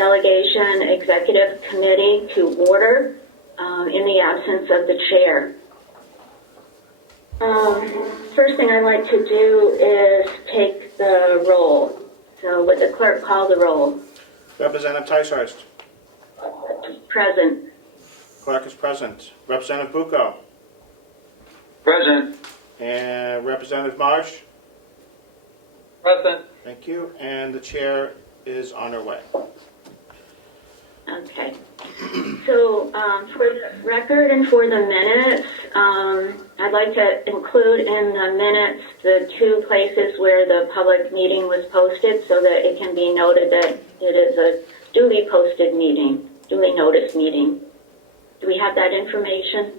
Delegation Executive Committee to order in the absence of the chair. First thing I'd like to do is take the roll. So would the clerk call the roll? Representative Ticehurst. Present. Clerk is present. Representative Bucco. Present. And Representative Marsh. Present. Thank you. And the chair is on her way. Okay. So for the record and for the minutes, I'd like to include in the minutes the two places where the public meeting was posted so that it can be noted that it is a duly posted meeting, duly noticed meeting. Do we have that information?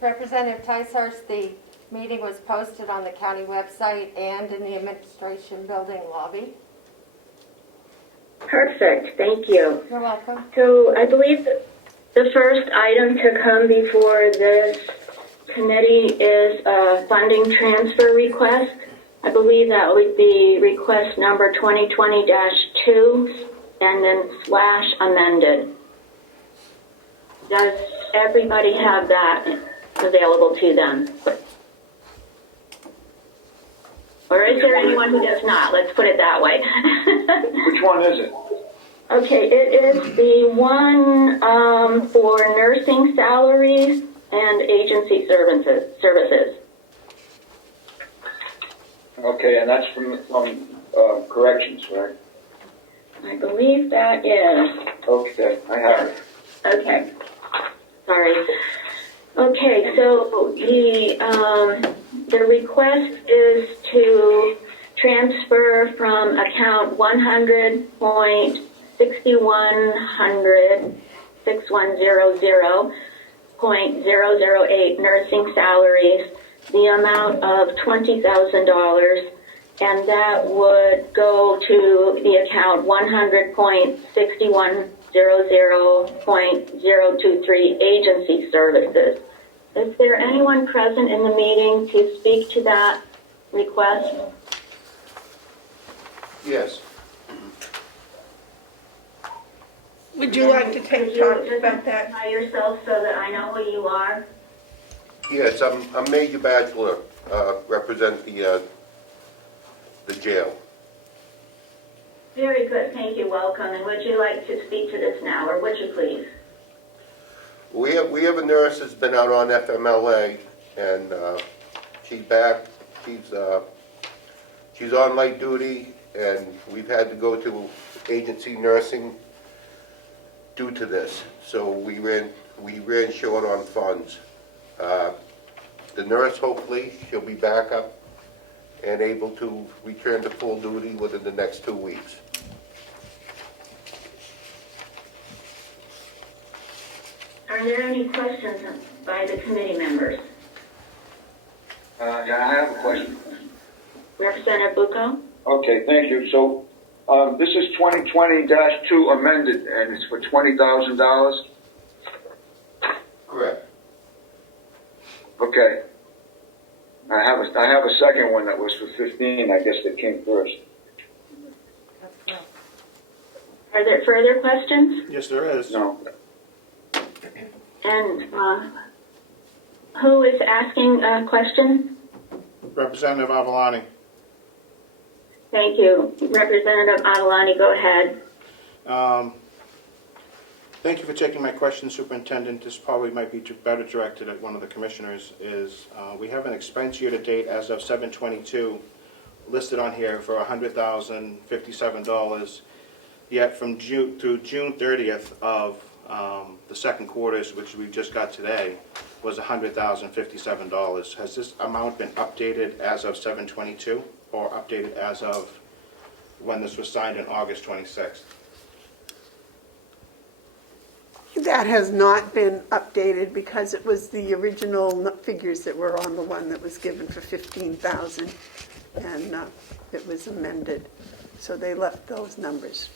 Representative Ticehurst, the meeting was posted on the county website and in the administration building lobby. Perfect. Thank you. You're welcome. So I believe that the first item to come before this committee is a funding transfer request. I believe that would be request number 2020-2 and then /amended. Does everybody have that available to them? Or is there anyone who does not? Let's put it that way. Which one is it? Okay, it is the one for nursing salaries and agency services. Okay, and that's from corrections, right? I believe that is. Okay, I have it. Okay. Sorry. Okay, so the request is to transfer from account 100.6100.6100.008 nursing salaries, the amount of $20,000, and that would go to the account 100.6100.023 agency services. Is there anyone present in the meeting to speak to that request? Yes. Would you like to talk about that? By yourself so that I know who you are. Yes, I'm Major Bachelor, represent the jail. Very good, thank you, welcome. And would you like to speak to this now, or would you please? We have a nurse that's been out on FMLA, and she's back. She's on light duty, and we've had to go to agency nursing due to this. So we ran short on funds. The nurse, hopefully, she'll be back up and able to return to full duty within the next 2 weeks. Are there any questions by the committee members? Yeah, I have a question. Representative Bucco? Okay, thank you. So this is 2020-2 amended, and it's for $20,000? Correct. Okay. I have a second one that was for 15. I guess that came first. Are there further questions? Yes, there is. No. And who is asking a question? Representative Avalani. Thank you. Representative Adelani, go ahead. Thank you for taking my question, Superintendent. This probably might be better directed at one of the commissioners. We have an expense year-to-date as of 7/22 listed on here for $100,057. Yet from June through June 30th of the second quarters, which we just got today, was $100,057. Has this amount been updated as of 7/22 or updated as of when this was signed on August 26th? That has not been updated because it was the original figures that were on the one that was given for $15,000, and it was amended. So they left those numbers,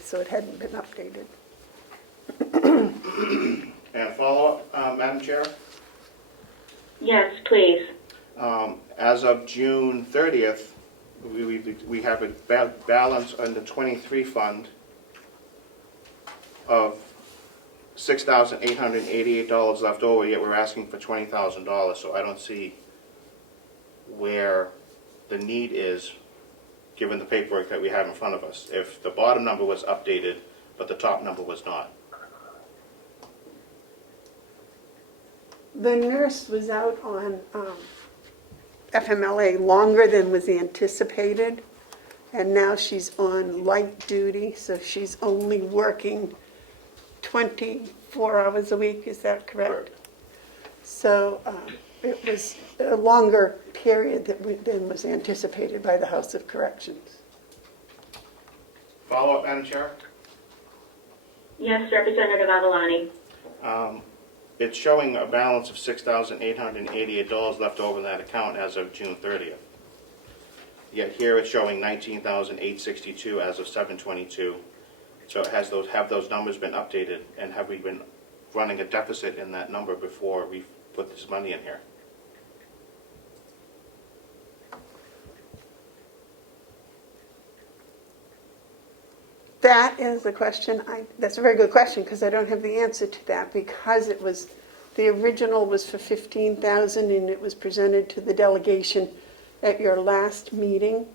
so it hadn't been updated. And a follow-up, Madam Chair? Yes, please. As of June 30th, we have a balance on the 23 fund of $6,888 left over, yet we're asking for $20,000, so I don't see where the need is, given the paperwork that we have in front of us. If the bottom number was updated, but the top number was not. The nurse was out on FMLA longer than was anticipated, and now she's on light duty, so she's only working 24 hours a week, is that correct? So it was a longer period than was anticipated by the House of Corrections. Follow up, Madam Chair? Yes, Representative Avalani. It's showing a balance of $6,888 left over in that account as of June 30th. Yet here it's showing $19,862 as of 7/22. So have those numbers been updated, and have we been running a deficit in that number before we put this money in here? That is a question, that's a very good question, because I don't have the answer to that, because it was, the original was for $15,000, and it was presented to the delegation at your last meeting,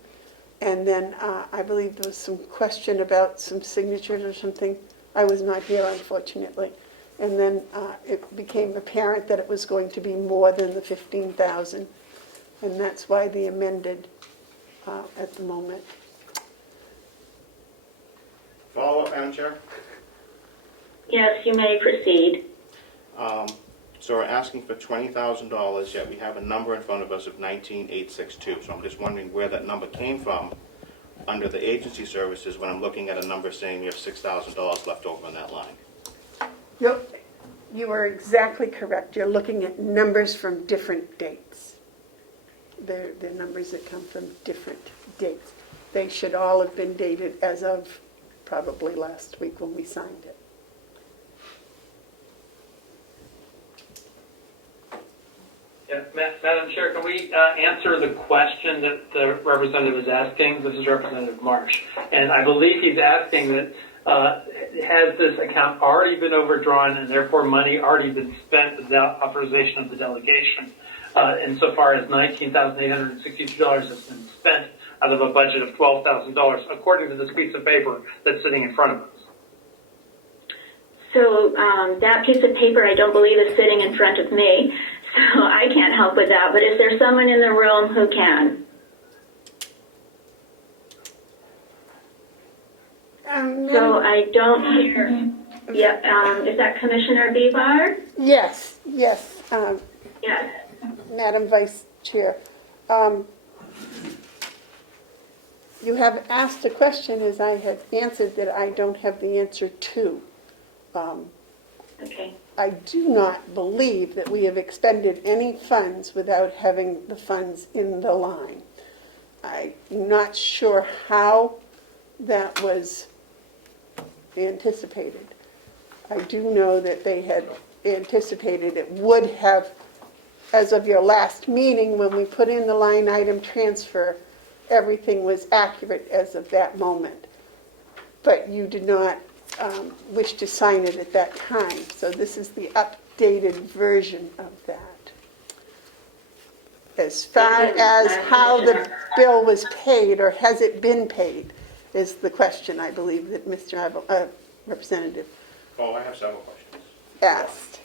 and then I believe there was some question about some signatures or something. I was not here, unfortunately. And then it became apparent that it was going to be more than the $15,000, and that's why the amended at the moment. Follow up, Madam Chair? Yes, you may proceed. So we're asking for $20,000, yet we have a number in front of us of $19,862. So I'm just wondering where that number came from under the agency services when I'm looking at a number saying we have $6,000 left over on that line. Yep, you are exactly correct. You're looking at numbers from different dates. They're numbers that come from different dates. They should all have been dated as of probably last week when we signed it. Yeah, Madam Chair, can we answer the question that the representative is asking? This is Representative Marsh, and I believe he's asking that has this account already been overdrawn and therefore money already been spent without authorization of the delegation? Insofar as $19,862 has been spent out of a budget of $12,000, according to this piece of paper that's sitting in front of us. So that piece of paper I don't believe is sitting in front of me, so I can't help with that. But is there someone in the room who can? So I don't hear. Yeah, is that Commissioner Bebar? Yes. Yes. Madam Vice Chair. You have asked a question, as I had answered, that I don't have the answer to. Okay. I do not believe that we have expended any funds without having the funds in the line. I'm not sure how that was anticipated. I do know that they had anticipated it would have, as of your last meeting, when we put in the line item transfer, everything was accurate as of that moment. But you did not wish to sign it at that time. So this is the updated version of that. As far as how the bill was paid, or has it been paid, is the question I believe that Mr. Representative Oh, I have several questions. asked.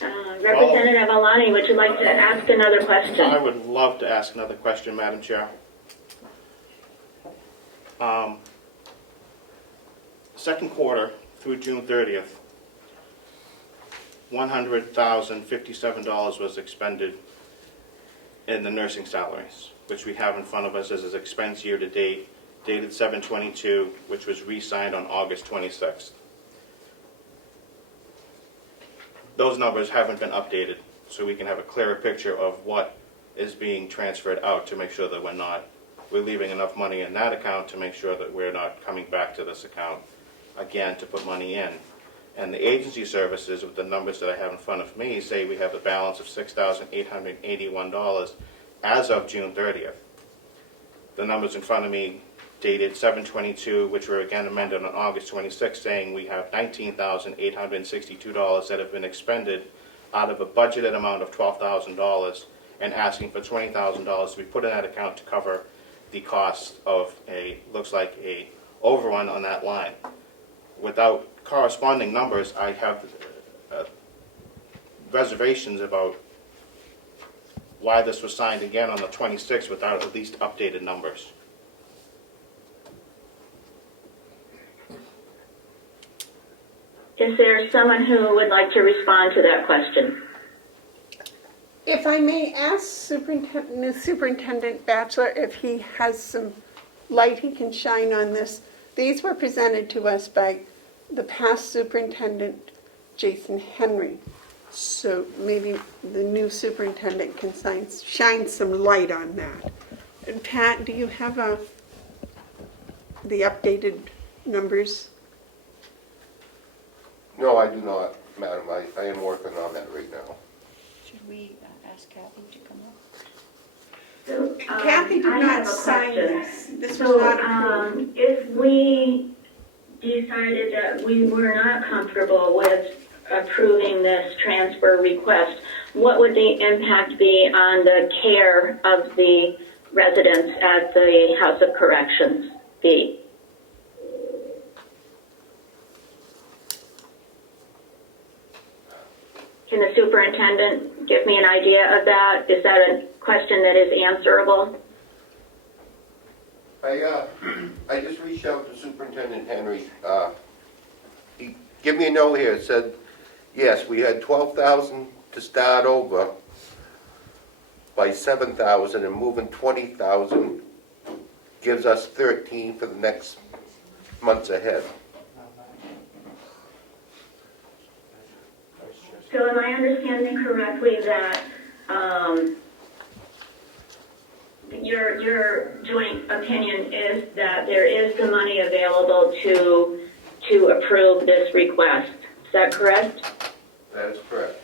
Representative Alani, would you like to ask another question? I would love to ask another question, Madam Chair. Second quarter through June 30th, $100,057 was expended in the nursing salaries, which we have in front of us as an expense year to date, dated 7/22, which was re-signed on August 26th. Those numbers haven't been updated, so we can have a clearer picture of what is being transferred out to make sure that we're leaving enough money in that account to make sure that we're not coming back to this account again to put money in. And the agency services, with the numbers that I have in front of me, say we have a balance of $6,881, as of June 30th. The numbers in front of me dated 7/22, which were again amended on August 26th, saying we have $19,862 that have been expended out of a budgeted amount of $12,000, and asking for $20,000 to be put in that account to cover the cost of looks like a overrun on that line. Without corresponding numbers, I have reservations about why this was signed again on the 26th without at least updated numbers. Is there someone who would like to respond to that question? If I may ask Superintendent Batchelor if he has some light he can shine on this. These were presented to us by the past superintendent, Jason Henry. So maybe the new superintendent can shine some light on that. And Pat, do you have the updated numbers? No, I do not, Madam. I am working on that right now. Should we ask Kathy to come up? So, Kathy did I not have a sign question. this. This So, was not approved. if we decided that we were not comfortable with approving this transfer request, what would the impact be on the care of the residents at the House of Corrections be? Can the superintendent give me an idea of that? Is that a question that is answerable? I just reached out to Superintendent Henry. He gave me a note here. It said, yes, we had 12,000 to start over by 7,000, and moving 20,000 gives us 13 for the next months ahead. So am I understanding correctly that your joint opinion is that there is the money available to approve this request? Is that correct? That is correct.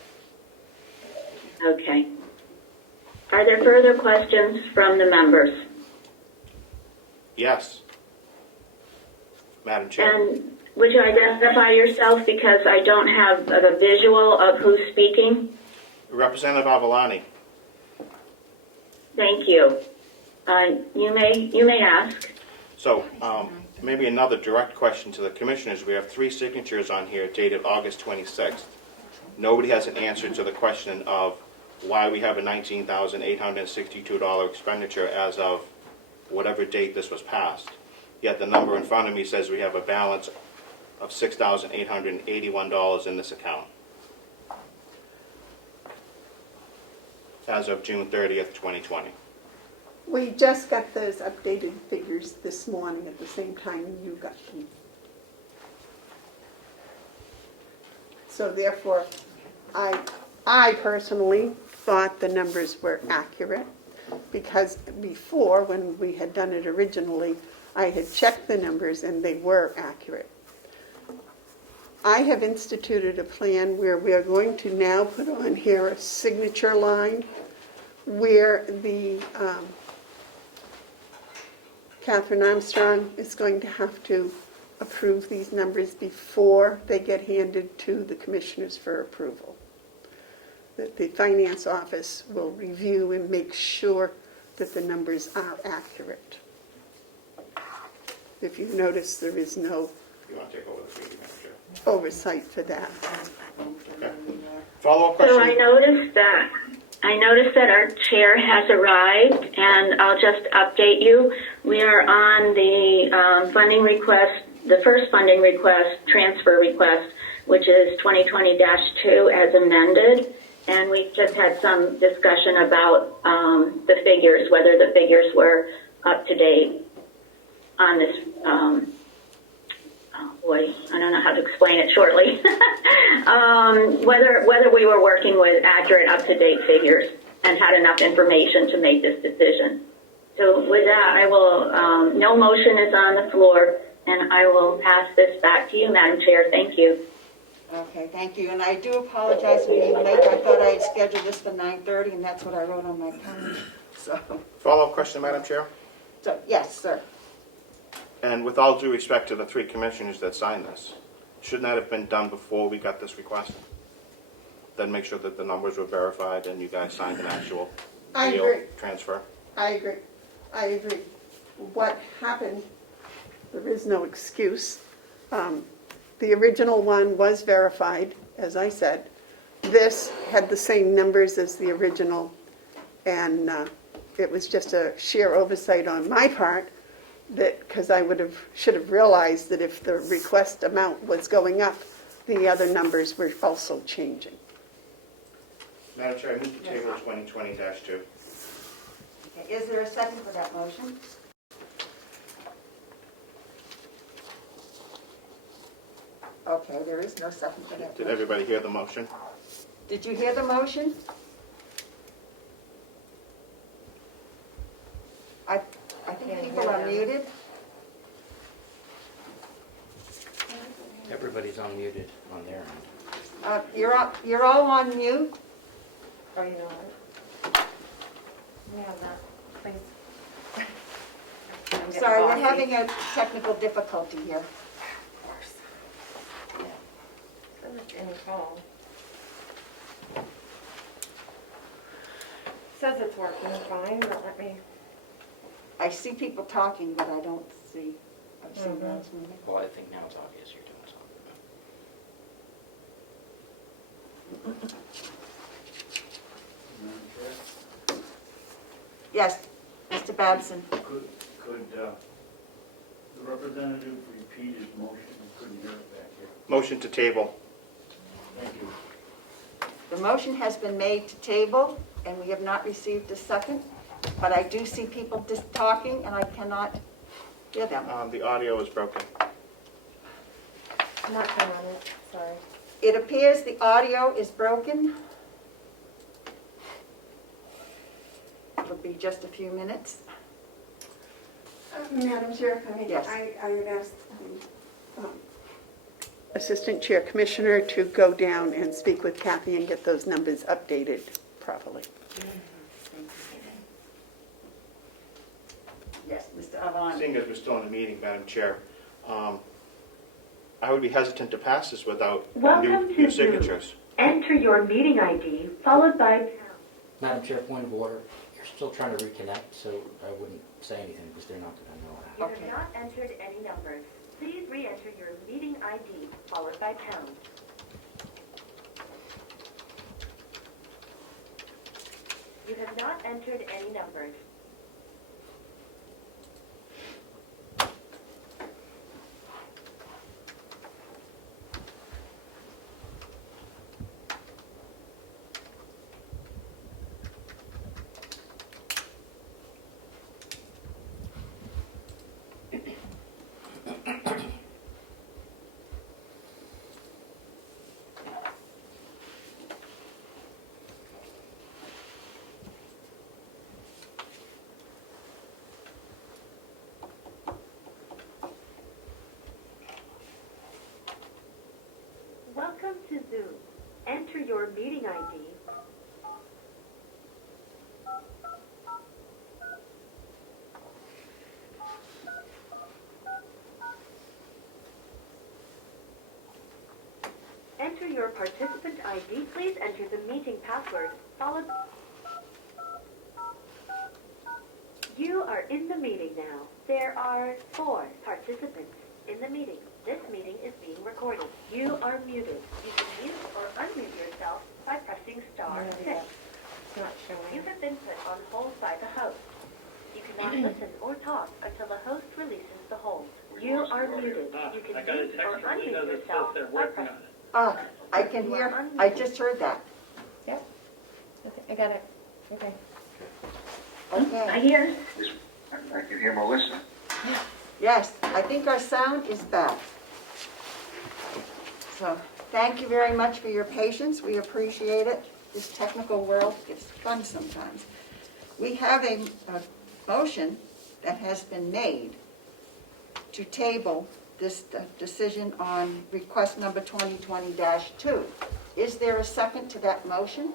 Okay. Are there further questions from the members? Yes. Madam Chair. And would you identify yourself, because I don't have a visual of who's speaking? Representative Avalani. Thank you. You may ask. So maybe another direct question to the commissioners. We have 3 signatures on here dated August 26th. Nobody has an answer to the question of why we have a $19,862 expenditure as of whatever date this was passed. Yet the number in front of me says we have a balance of $6,881 in this account as of June 30th, 2020. We just got those updated figures this morning at the same time you got them. So therefore, I personally thought the numbers were accurate, because before, when we had done it originally, I had checked the numbers and they were accurate. I have instituted a plan where we are going to now put on here a signature line where the Catherine Armstrong is going to have to approve these numbers before they get handed to the commissioners for approval. That the finance office will review and make sure that the numbers are accurate. If you notice, there is no You want to take over the meeting, Madam Chair? oversight for that. Okay. Follow-up question? So I noticed that our chair has arrived, and I'll just update you. We are on the funding request, the first funding request, transfer request, which is 2020-2 as amended. And we just had some discussion about the figures, whether the figures were up to date on this. I don't know how to explain it shortly. Whether we were working with accurate, up-to-date figures and had enough information to make this decision. So with that, I will. No motion is on the floor, and I will pass this back to you, Madam Chair. Thank you. Okay, thank you. And I do apologize for being late. I thought I had scheduled this for 9:30, and that's what I wrote on my calendar. So, Follow-up question, Madam Chair? yes, sir. And with all due respect to the 3 commissioners that signed this, shouldn't that have been done before we got this request? Then make sure that the numbers were verified and you guys signed an actual I deal agree. transfer? I agree. What happened, there is no excuse. The original one was verified, as I said. This had the same numbers as the original, and it was just a sheer oversight on my part, that, because I should have realized that if the request amount was going up, the other numbers were also changing. Madam Chair, I move to table 2020-2. Okay, is there a second for that motion? Okay, there is no second for that Did motion. everybody hear the motion? Did you hear the motion? I think people are muted. Everybody's unmuted on their end. You're all on mute. Oh, you know what? Yeah, that, please. I'm getting Sorry, we're bossy. having a technical difficulty here. So it's in phone. Says it's working fine, but let me, I see people talking, but I don't see, I've seen Mhm. those moving. Well, I think now it's obvious you're doing something. Yes, Mr. Babson. Could the representative repeat his motion? I couldn't hear it back here. Motion to table. Thank you. The motion has been made to table, and we have not received a second, but I do see people just talking, and I cannot hear them. The audio is broken. nothing on it, sorry. It appears the audio is broken. It'll be just a few minutes. Madam Chair, Yes. I would ask the Assistant Chair Commissioner to go down and speak with Kathy and get those numbers updated properly. Yes, Mr. Avon. Seeing as we're still in the meeting, Madam Chair, I would be hesitant to pass this without Welcome new to signatures. Enter your meeting ID followed by Madam Chair, point of order. You're still trying to reconnect, so I wouldn't say anything because they're not going to know that. You Okay. have not entered any numbers. Please re-enter your meeting ID followed by pound. You have not entered any numbers. Welcome to Zoom. Enter your meeting ID. Enter your participant ID. Please enter the meeting password, followed. You are in the meeting now. There are 4 participants in the meeting. This meeting is being recorded. You are muted. You can mute or unmute yourself by pressing star 6. It's not You showing. have been put on hold by the host. You cannot listen or talk until the host releases the hold. You are muted. You can I got a mute or text from unmute Lena that says yourself they're by working pressing. on it. I can hear, I just heard that. Yep. Okay, I got it. Okay. Okay. hear. I can hear Melissa. Yes, I think our sound is back. So, thank you very much for your patience. We appreciate it. This technical world gets fun sometimes. We have a motion that has been made to table this decision on request number 2020-2. Is there a second to that motion?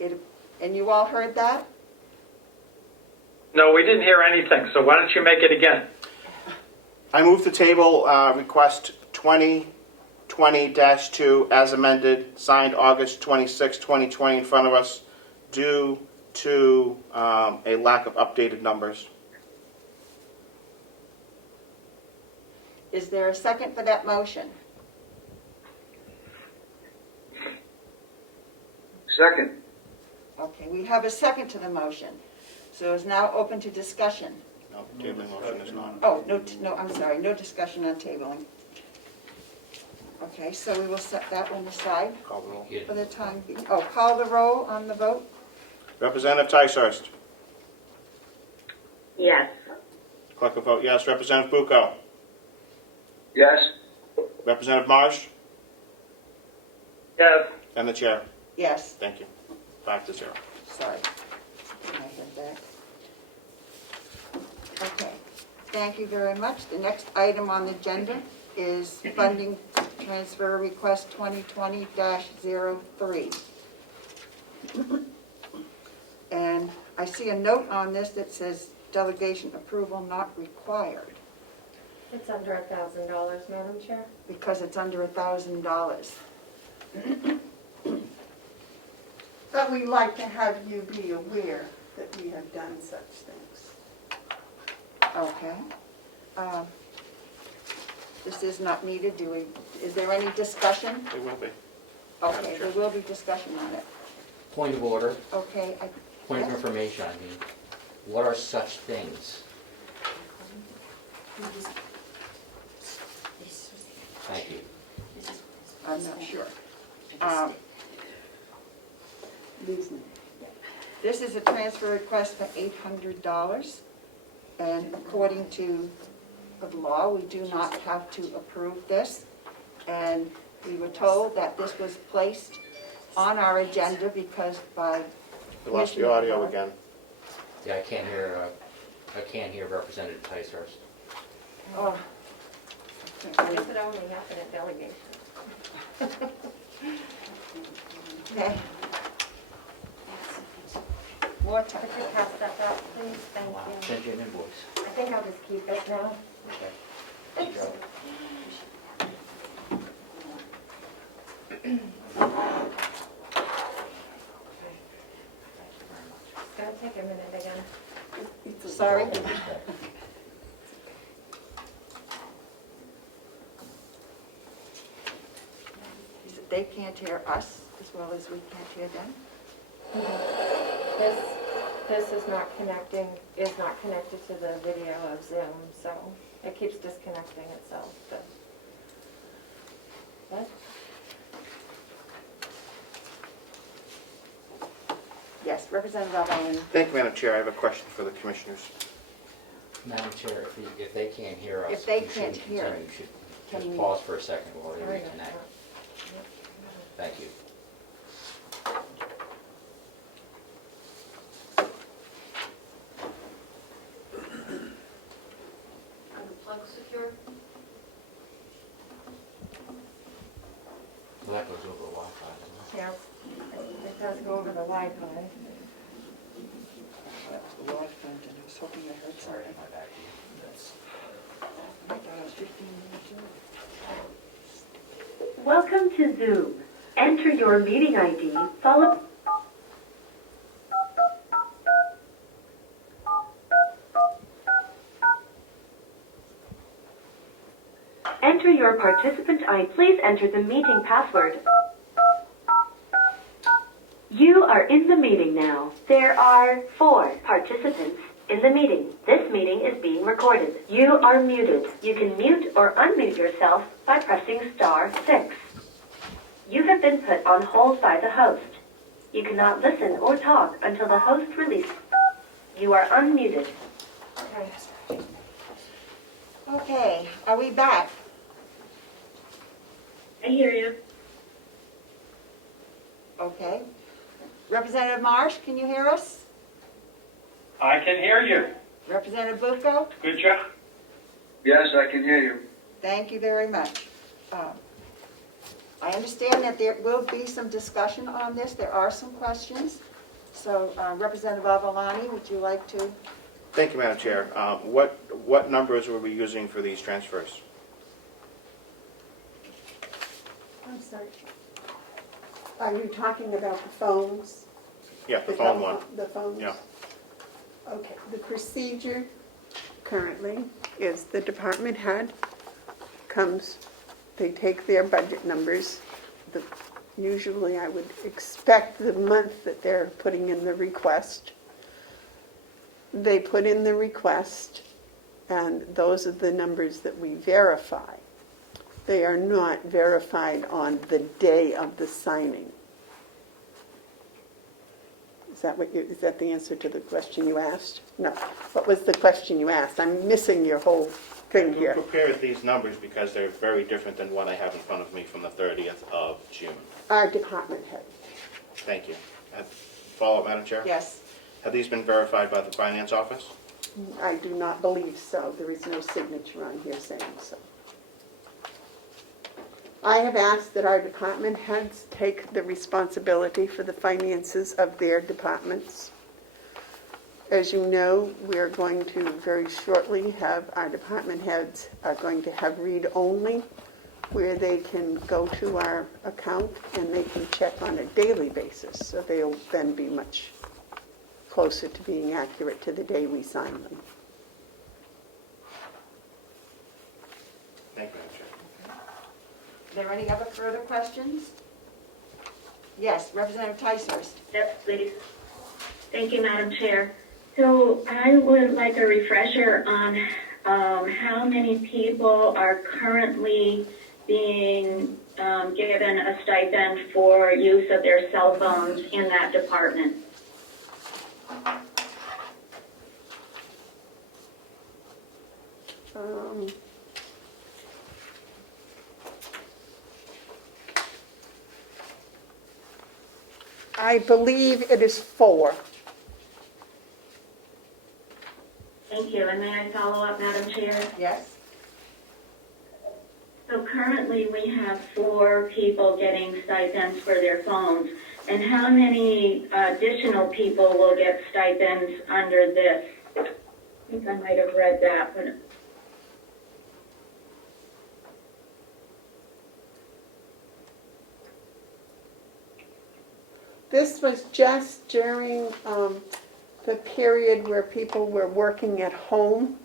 And you all heard that? No, we didn't hear anything, so why don't you make it again? I move the table request 2020-2 as amended, signed August 26, 2020 in front of us, due to a lack of updated numbers. Is there a second for that motion? Second. Okay, we have a second to the motion. So it's now open to discussion. No, tabling motion is not. Oh, no, I'm sorry, no discussion on tabling. Okay, so we will set that one aside Call the roll. for the time being. Oh, call the roll on the vote? Representative Ticehurst. Yes. Clerk will vote yes. Representative Bucco. Yes. Representative Marsh. Yes. And the chair. Yes, Thank you. 5-0. sorry. I heard that. Okay, thank you very much. The next item on the agenda is funding transfer request 2020-03. And I see a note on this that says delegation approval not required It's under $1,000, Madam Chair. because it's under $1,000. But we'd like to have you be aware that we have done such things. Okay. This is not needed, is there any discussion? It will be. Okay, there will be discussion on it. Point of order, Okay, point of information, I mean, what are such things? Thank you. I'm not sure. This is a transfer request for $800, and according to the law, we do not have to approve this. And we were told that this was placed on our agenda because by We lost the audio again. Yeah, I can't hear Representative Ticehurst. Oh. Why does it only happen at delegation? Okay. More time. Could you pass that back, please? Thank Wow, you. send you an invoice. I think I'll just keep it now. Okay. Let's go. It's gonna take a minute again. Sorry. They can't hear us as well as we can't hear them. This is not connected to the video of Zoom, so it keeps disconnecting itself. But what? Yes, Representative Allen. Thank you, Madam Chair. I have a question for the commissioners. Madam Chair, if they can't hear us, If they you can't shouldn't hear, continue. You should can just we- pause for a second while they Sorry about reconnect. that. Thank you. Are the plugs secure? Well, that goes over Wi-Fi, doesn't it? Yeah, it does go over the Wi-Fi. That's the Lord friend, and I was hoping I heard Sorry, something. my back to you. That's- I thought I was 15 minutes early. Welcome to Zoom. Enter your meeting ID, followed... Enter your participant ID. Please enter the meeting password. You are in the meeting now. There are 4 participants in the meeting. This meeting is being recorded. You are muted. You can mute or unmute yourself by pressing *6. You have been put on hold by the host. You cannot listen or talk until the host releases. You are unmuted. Okay. Okay, are we back? I hear you. Okay. Representative Marsh, can you hear us? I can hear you. Representative Bucco? Good job. Yes, I can hear you. Thank you very much. I understand that there will be some discussion on this. There are some questions. So Representative Avalani, would you like to? Thank you, Madam Chair. What numbers were we using for these transfers? I'm sorry. Are you talking about the phones? Yeah, the phone one. The phones? Yeah. Okay, the procedure currently is the department head comes, they take their budget numbers. Usually I would expect the month that they're putting in the request. They put in the request, and those are the numbers that we verify. They are not verified on the day of the signing. Is that the answer to the question you asked? No. What was the question you asked? I'm missing your whole thing We here. prepared these numbers because they're very different than what I have in front of me from the 30th of June. Our department head. Thank you. Follow-up, Madam Chair? Yes. Have these been verified by the Finance Office? I do not believe so. There is no signature on here saying so. I have asked that our department heads take the responsibility for the finances of their departments. As you know, we are going to very shortly have, our department heads are going to have read-only, where they can go to our account and they can check on a daily basis. So they'll then be much closer to being accurate to the day we sign them. Thank you, Madam Chair. Are there any other further questions? Yes, Representative Ticehurst. Yes, please. Thank you, Madam Chair. So I would like a refresher on how many people are currently being given a stipend for use of their cell phones in that department. I believe it is 4. Thank you. And may I follow up, Madam Chair? Yes. So currently we have 4 people getting stipends for their phones. And how many additional people will get stipends under this? I think I might have read that. But This was just during the period where people were working at home.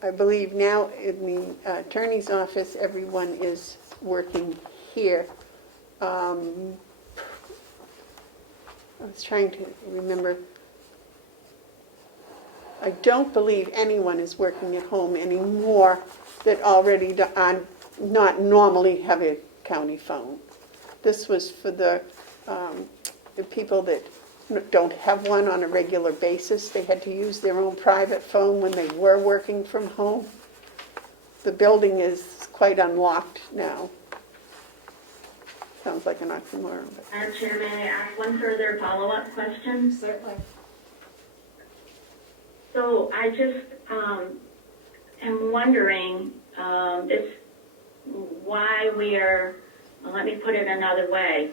I believe now in the attorney's office, everyone is working here. I was trying to remember. I don't believe anyone is working at home anymore that already not normally have a county phone. This was for the people that don't have one on a regular basis. They had to use their own private phone when they were working from home. The building is quite unlocked now. Sounds like an oxymoron. But. Madam Chair, may I ask one further follow-up question? Certainly. So I just am wondering why we are, well, let me put it another way.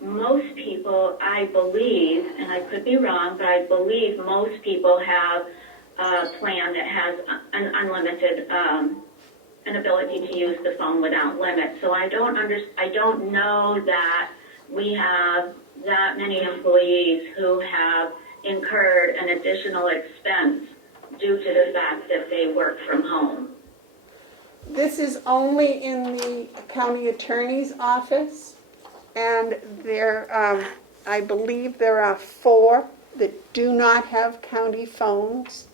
Most people, I believe, and I could be wrong, but I believe most people have a plan that has an unlimited, an ability to use the phone without limit. So I don't know that we have that many employees who have incurred an additional expense due to the fact that they work from home. This is only in the county attorney's office, and there, I believe there are 4 that do not have county phones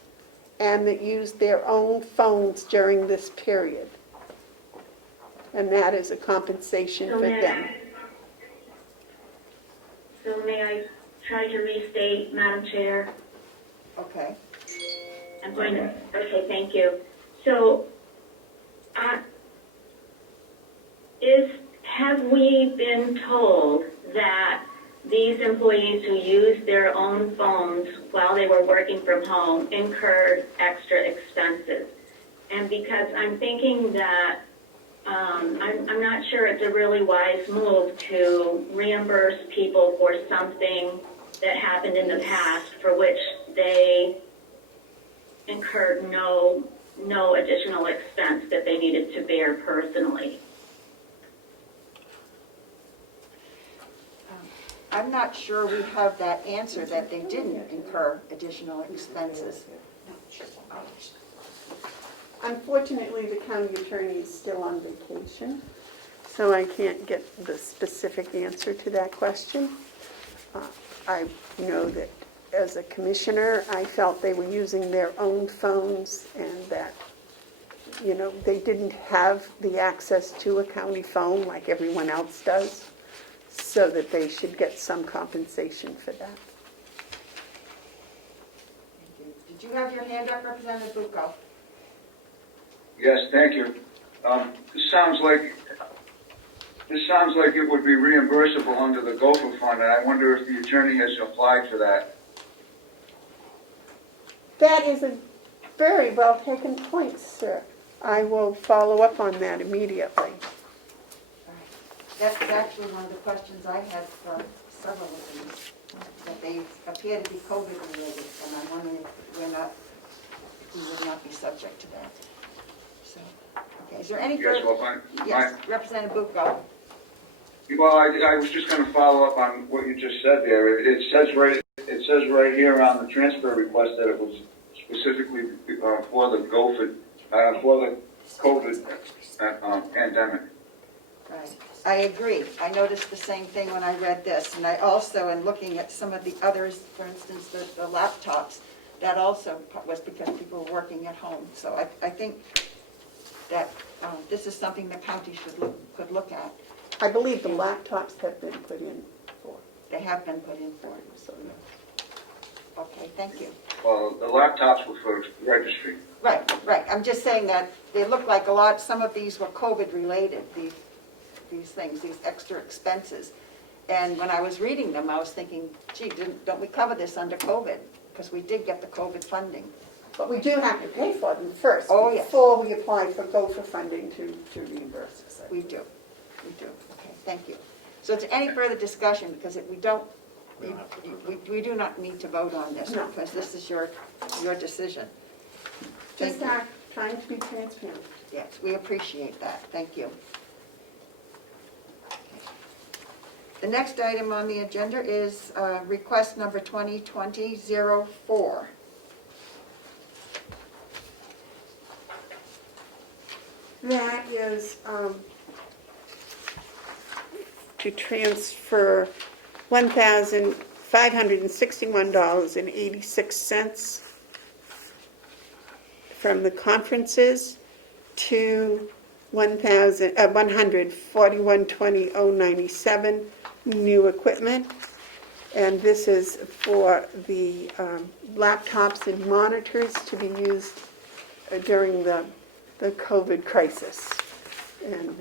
and that use their own phones during this period. And that is a compensation for them. So may I try to restate, Madam Chair? Okay. I'm going to, okay, thank you. So, have we been told that these employees who used their own phones while they were working from home incurred extra expenses? And because I'm thinking that I'm not sure it's a really wise move to reimburse people for something that happened in the past for which they incurred no additional expense that they needed to bear personally. I'm not sure we have that answer, that they didn't incur additional expenses. Unfortunately, the county attorney is still on vacation, so I can't get the specific answer to that question. I know that as a commissioner, I felt they were using their own phones and that, you know, they didn't have the access to a county phone like everyone else does, so that they should get some compensation for that. Did you have your hand up, Representative Bucco? Yes, thank you. This sounds like it would be reimbursable under the Gopher Fund, and I wonder if the attorney has applied for that. That is a very well taken point, sir. I will follow up on that immediately. That's actually one of the questions I had from several of these, that they appear to be COVID related, and I'm wondering if we would not be subject to that. So, okay, is there any Yes, further? well, fine. Yes, Representative Bucco. Well, I was just going to follow up on what you just said there. It says right here on the transfer request that it was specifically for the COVID pandemic. Right. I agree. I noticed the same thing when I read this, and I also, in looking at some of the others, for instance, the laptops, that also was because people were working at home. So I think that this is something the county could look at. I believe the laptops have been put in for. They have been put in for. So, okay, thank you. Well, the laptops were for registry. Right. I'm just saying that they look like some of these were COVID related, these things, these extra expenses. And when I was reading them, I was thinking, gee, don't we cover this under COVID? Because we did get the COVID funding. But we do have to pay for them first, Oh, yes. before we apply for Gopher funding to reimburse us. We do. Okay, thank you. So is there any further discussion? Because we do not need to vote on this, No. because this is your decision. Just Thank you. trying to be transparent. Yes, we appreciate that. Thank you. The next item on the agenda is request number 2020-04. That is to transfer $1,561.86 from the conferences to $141,20,097 new equipment. And this is for the laptops and monitors to be used during the COVID crisis. And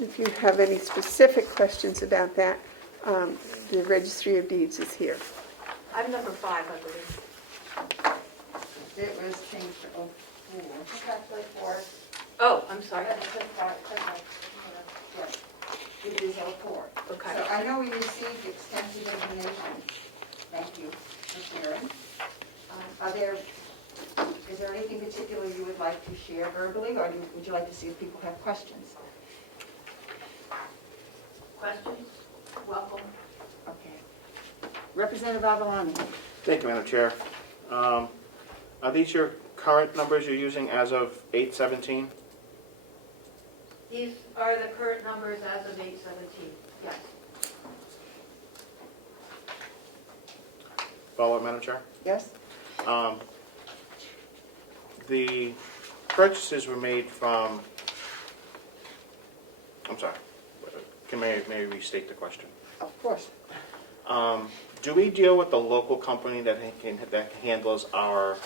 if you have any specific questions about that, the Registry of Deeds is here. I'm number 5, I believe. It was changed to 04. It's actually 4. Oh, I'm sorry. Yes, it is 04. Okay. So I know we received extensive information. Thank you for sharing. Is there anything particular you would like to share verbally, or would you like to see if people have questions? Questions? Welcome. Okay. Representative Avalani. Thank you, Madam Chair. Are these your current numbers you're using as of 8/17? These are the current numbers as of 8/17. Yes. Follow up, Madam Chair? Yes? The purchases were made from, I'm sorry, may I restate the question? Of course. Do we deal with the local company that handles our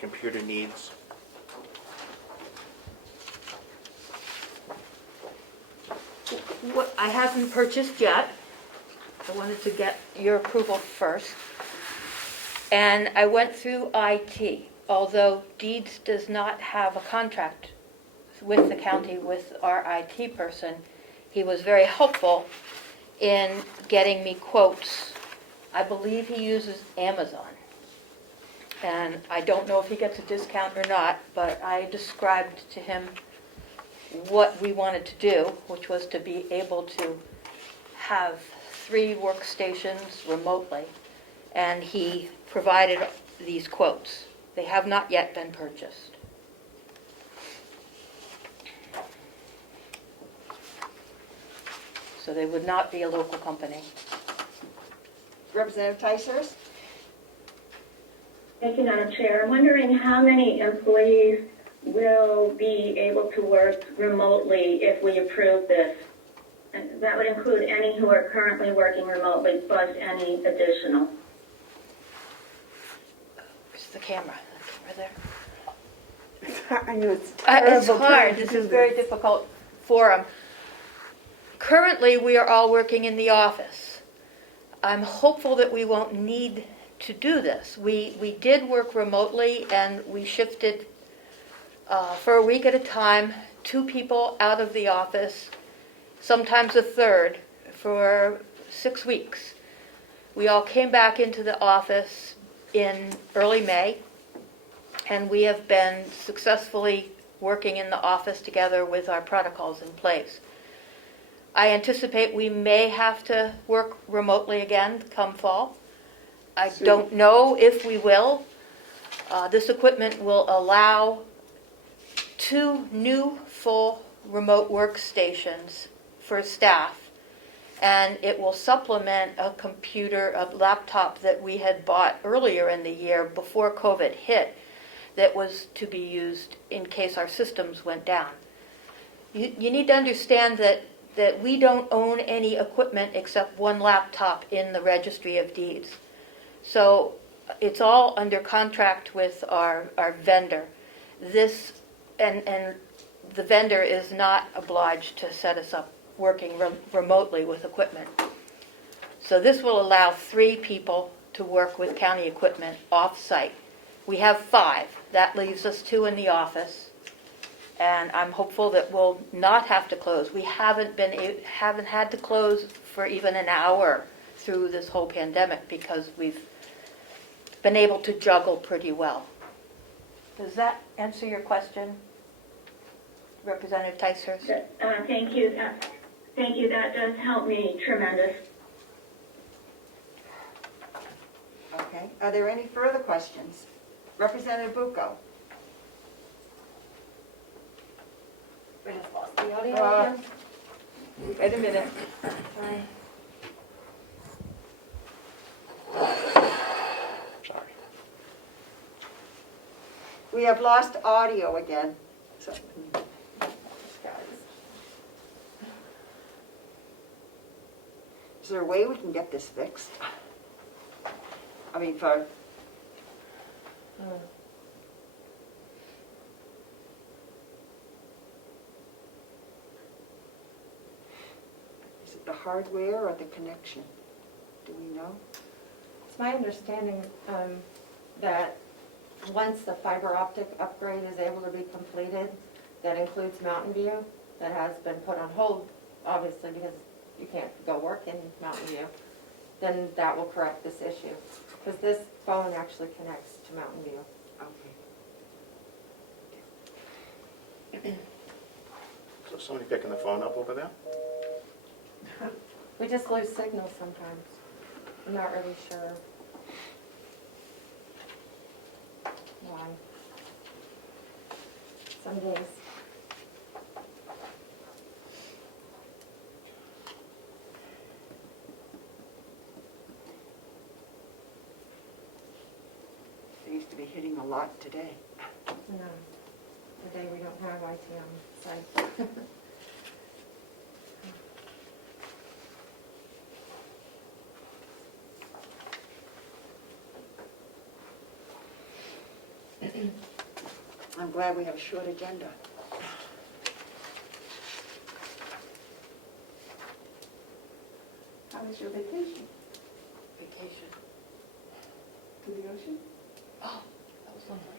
computer needs? What I haven't purchased yet. I wanted to get your approval first. And I went through IT. although Deeds does not have a contract with the county with our IT person, he was very helpful in getting me quotes. I believe he uses Amazon. And I don't know if he gets a discount or not, but I described to him what we wanted to do, which was to be able to have 3 workstations remotely. And he provided these quotes. They have not yet been purchased. So they would not be a local company. Representative Ticehurst? Thank you, Madam Chair. I'm wondering how many employees will be able to work remotely if we approve this. And that would include any who are currently working remotely plus any additional. Where's the camera? The camera there. I know it's It's terrible trying hard. to This do is very difficult for them. Currently, we are all working in the office. I'm hopeful that we won't need to do this. We did work remotely, and we shifted for a week at a time, 2 people out of the office, sometimes a third, for 6 weeks. We all came back into the office in early May, and we have been successfully working in the office together with our protocols in place. I anticipate we may have to work remotely again come fall. I don't know if we will. This equipment will allow 2 new full remote workstations for staff, and it will supplement a laptop that we had bought earlier in the year before COVID hit that was to be used in case our systems went down. You need to understand that we don't own any equipment except 1 laptop in the Registry of Deeds. So it's all under contract with our vendor. And the vendor is not obliged to set us up working remotely with equipment. So this will allow 3 people to work with county equipment off-site. We have 5. That leaves us 2 in the office. And I'm hopeful that we'll not have to close. We haven't had to close for even an hour through this whole pandemic because we've been able to juggle pretty well. Does that answer your question, Representative Ticehurst? Thank you. Thank you. That does help me tremendous. Okay, are there any further questions? Representative Bucco? We just lost the audio again. Wait a minute. Sorry. Sorry. We have lost audio again. So, is there a way we can get this fixed? I mean, for... Is it the hardware or the connection? Do we know? It's my understanding that once the fiber optic upgrade is able to be completed, that includes Mountain View, that has been put on hold, obviously, because you can't go work in Mountain View, then that will correct this issue. Because this phone actually connects to Mountain View. Okay. So somebody picking the phone up over there? We just lose signal sometimes. I'm not really sure why. Some days. Seems to be hitting a lot today. No. Today we don't have IT on site. I'm glad we have a short agenda. How was your vacation? Vacation. To the ocean? Oh, that was lovely.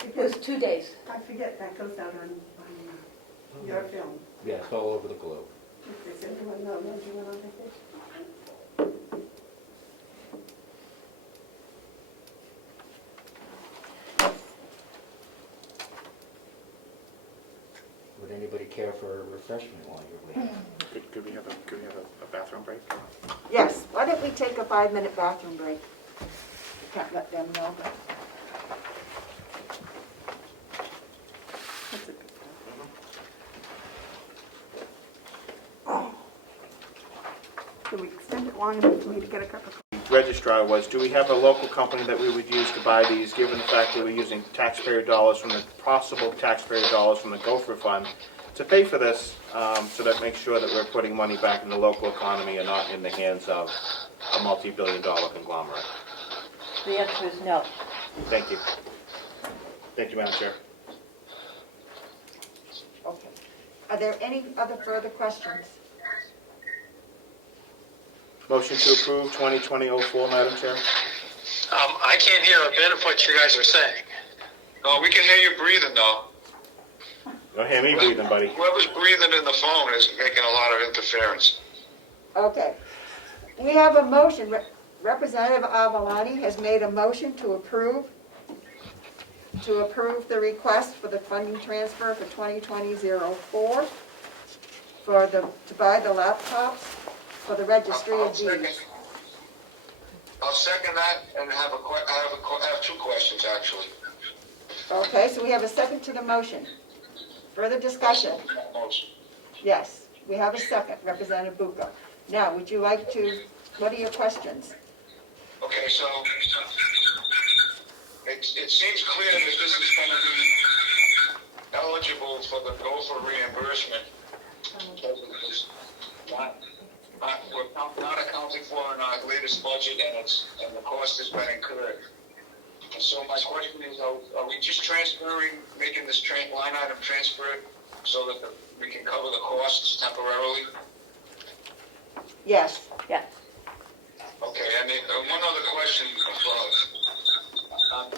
It was 2 days. I forget that goes out on your film. Yeah, it's all over the globe. Does anyone know when you went on vacation? Would anybody care for a refreshment while you're waiting? Could we have a bathroom break? Yes, why don't we take a 5-minute bathroom break? Can't let them know, but. That's a good one. Can we extend it long enough for me to get a cup of coffee? Registrar was, do we have a local company that we would use to buy these, given the fact that we're using taxpayer dollars from the possible taxpayer dollars from the Gopher Fund to pay for this, so that makes sure that we're putting money back in the local economy and not in the hands of a multi-billion-dollar conglomerate? The answer is no. Thank you. Thank you, Madam Chair. Okay. Are there any other further questions? Motion to approve 2020-04, Madam Chair. I can't hear a bit of what you guys are saying. No, we can hear you breathing though. Don't hear me breathing, buddy. Whoever's breathing in the phone is making a lot of interference. Okay. We have a motion. Representative Avalani has made a motion to approve the request for the funding transfer for 2020-04 to buy the laptops for the registry of deeds. I'll second that and I have 2 questions actually. Okay, so we have a second to the motion. Further discussion? Yes, we have a second, Representative Bucco. Now, would you like to, what are your questions? Okay, so it seems clear that this is going to be eligible for the Gopher reimbursement. We're not accounting for in our latest budget, and the cost has been incurred. And so my question is, are we just making this line item transfer so that we can cover the costs temporarily? Yes. Yes. Okay, and one other question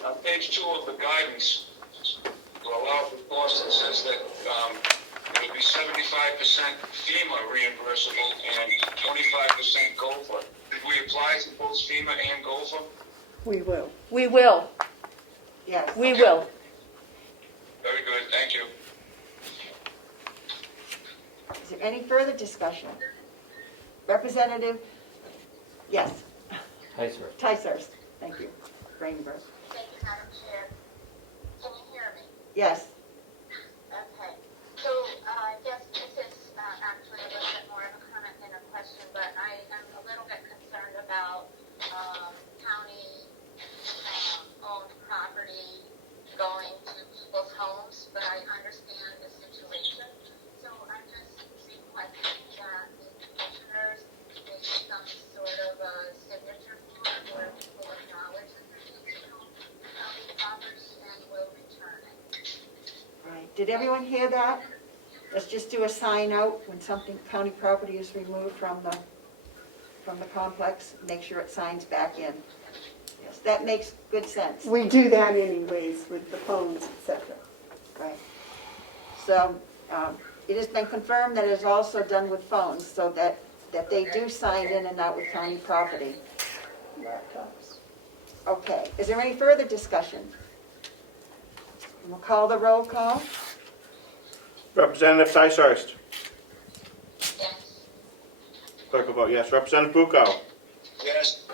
on page 2 of the guidance to allow for costs, it says that it would be 75% FEMA reimbursable and 25% Gopher. Did we apply to both FEMA and Gopher? We will. We will. Yes. We will. Very good, thank you. Is there any further discussion? Representative, yes, Hi, sir. Ticehurst, thank you. Greenberg. Thank you, Madam Chair. Can you hear me? Yes. Okay. So I guess this is actually a little bit more of a comment than a question, but I am a little bit concerned about county-owned property going to people's homes, but I understand the situation. So I'm just requesting that the commissioners make some sort of a signature form where people acknowledge that they're using county property and will return it. Right. Did everyone hear that? Let's just do a sign out when county property is removed from the complex. Make sure it signs back in. Yes, that makes good sense. We do that anyways with the phones, etc. Right. So it has been confirmed that it is also done with phones, so that they do sign in and out with county property. Laptops. Okay. Is there any further discussion? We'll call the roll call. Representative Ticehurst. Yes. Clerk will vote yes. Representative Bucco. Yes.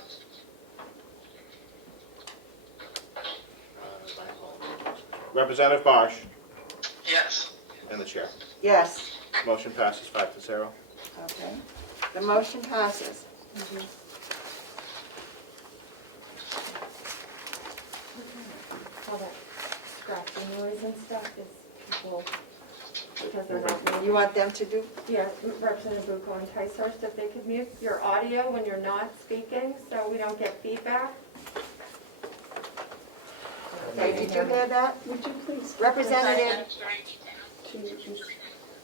Representative Marsh. Yes. And the chair. Yes. Motion passes 5-0. Okay. The motion passes. All that scratching noise and stuff is people, because they're not. You want them to do? Yeah, Representative Bucco and Ticehurst, if they could mute your audio when you're not speaking, so we don't get feedback. Okay, did you hear that? Would you please? Representative,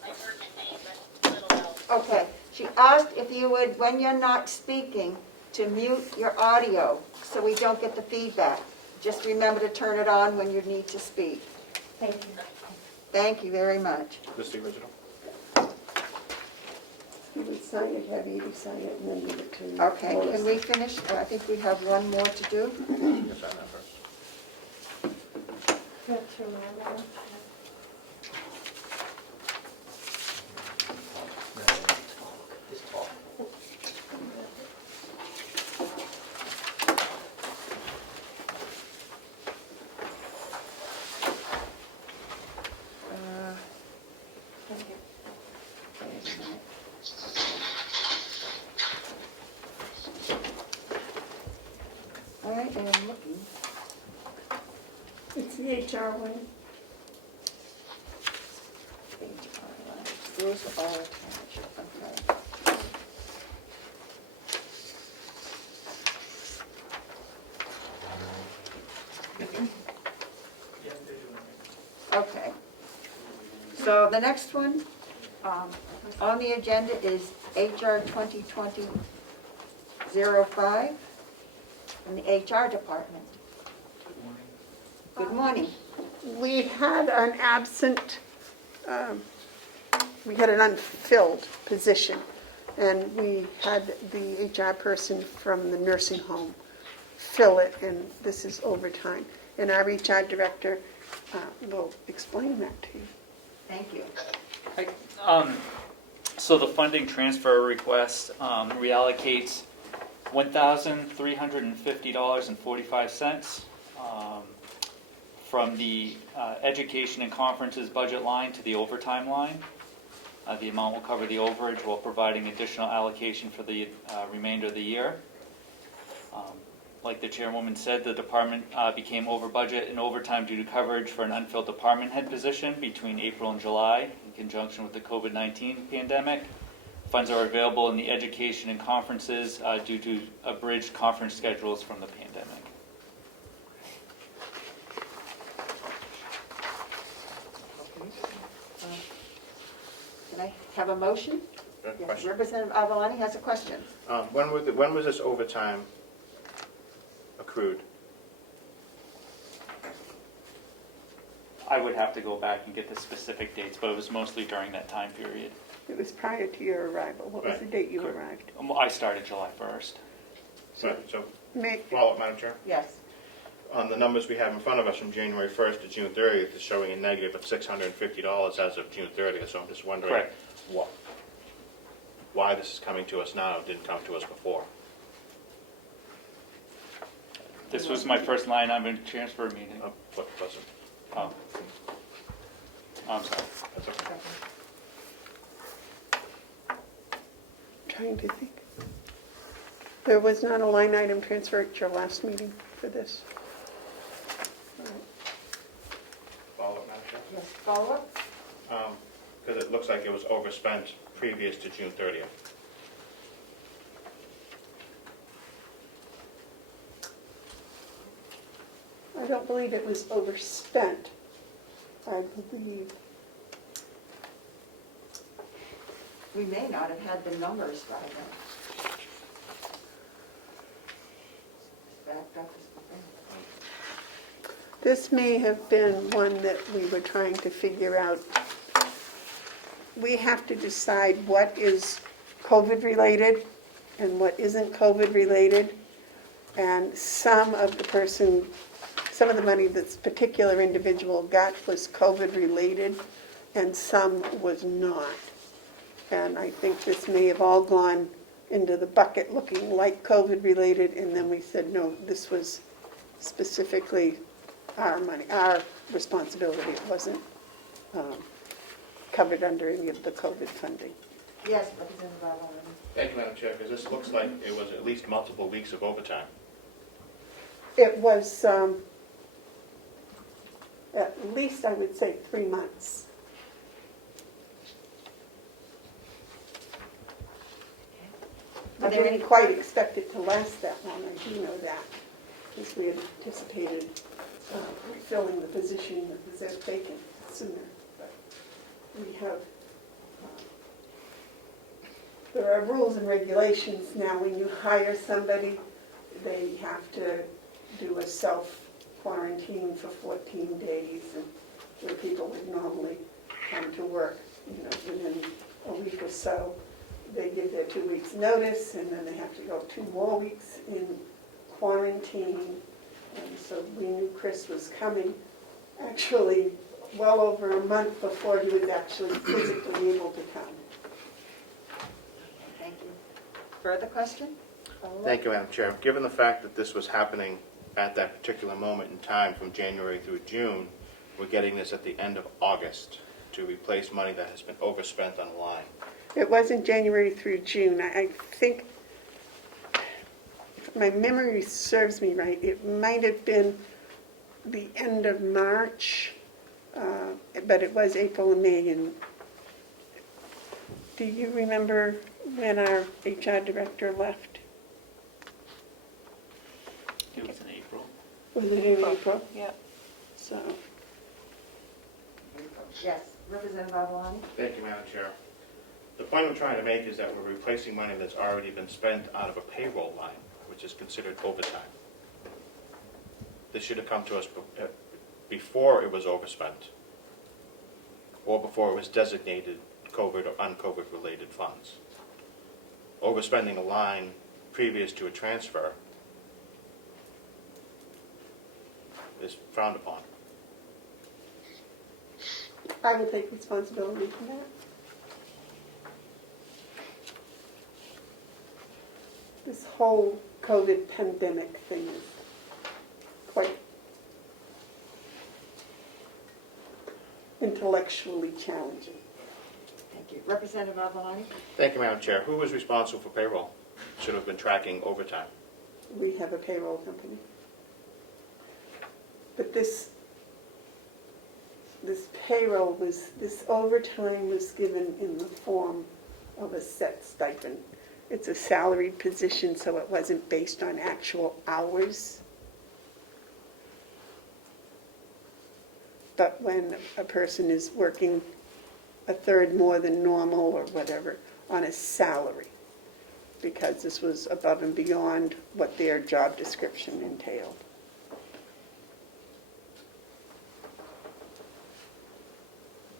I heard my name, but little else. okay, she asked if you would, when you're not speaking, to mute your audio so we don't get the feedback. Just remember to turn it on when you need to speak. Thank you. Thank you very much. This the original? You would sign it, have Edie sign it, and then give it to Okay, Lois. can we finish? I think we have one more to do. You can sign that first. That's your man. Just talk. I am looking. It's the HR one. Those are all attached, okay. Okay. So the next one on the agenda is HR 2020-05 from the HR department. Good morning. We had an absent, we had an unfilled position, and we had the HR person from the nursing home fill it, and this is overtime. And our HR director will explain that to you. Thank you. So the funding transfer request reallocates $1,350.45 from the education and conferences budget line to the overtime line. The amount will cover the overage while providing additional allocation for the remainder of the year. Like the chairwoman said, the department became over budget and overtime due to coverage for an unfilled department head position between April and July in conjunction with the COVID-19 pandemic. Funds are available in the education and conferences due to abridged conference schedules from the pandemic. Can I have a motion? Yes, Question. Representative Avalani has a question. When was this overtime accrued? I would have to go back and get the specific dates, but it was mostly during that time period. It was prior to your arrival. What was Right. the date you Correct. arrived? I started July 1st. So May, follow up, Madam Chair. Yes. On the numbers we have in front of us from January 1st to June 30th, it's showing a negative of $650 as of June 30th. So I'm just wondering Correct. why this is coming to us now. It didn't come to us before. This was my first line item in transfer meeting. What wasn't? Oh. I'm sorry. That's okay. trying to think. There was not a line item transfer at your last meeting for this. Follow up, Madam Chair? Yes, follow up? Because it looks like it was overspent previous to June 30th. I don't believe it was overspent. I believe, We may not have had the numbers right then. It's backed up as before. this may have been one that we were trying to figure out. We have to decide what is COVID-related and what isn't COVID-related. And some of the money this particular individual got was COVID-related, and some was not. And I think this may have all gone into the bucket looking like COVID-related, and then we said, no, this was specifically our money, our responsibility. It wasn't covered under any of the COVID funding. Yes, Representative Avalon. Thank you, Madam Chair, because this looks like it was at least multiple weeks of overtime. It was at least, I would say, 3 months. I didn't quite expect it to last that long, I do know that, because we had anticipated filling the position that was vacant sooner. But we have, there are rules and regulations now. When you hire somebody, they have to do a quarantine for 14 days, and where people would normally come to work, within a week or so. They give their 2 weeks' notice, and then they have to go 2 more weeks in quarantine. And so we knew Chris was coming, actually, well over a month before he was actually physically able to come. Thank you. Further question? Thank you, Madam Chair. Given the fact that this was happening at that particular moment in time from January through June, we're getting this at the end of August to replace money that has been overspent on the line. It wasn't January through June. I think, if my memory serves me right, it might have been the end of March, but it was April and May. And do you remember when our HR director left? It was in April. Was it in April? Yeah. So, Yes, Representative Avalon? Thank you, Madam Chair. The point I'm trying to make is that we're replacing money that's already been spent out of a payroll line, which is considered overtime. This should have come to us before it was overspent, or before it was designated COVID or un-COVID related funds. Overspending a line previous to a transfer is frowned upon. I would take responsibility for that. This whole COVID pandemic thing is quite intellectually challenging. Thank you. Representative Avalon? Thank you, Madam Chair. Who was responsible for payroll? Should have been tracking overtime. We have a payroll company. But this payroll this overtime was given in the form of a set stipend. It's a salaried position, so it wasn't based on actual hours. But when a person is working a third more than normal or whatever on a salary, because this was above and beyond what their job description entailed.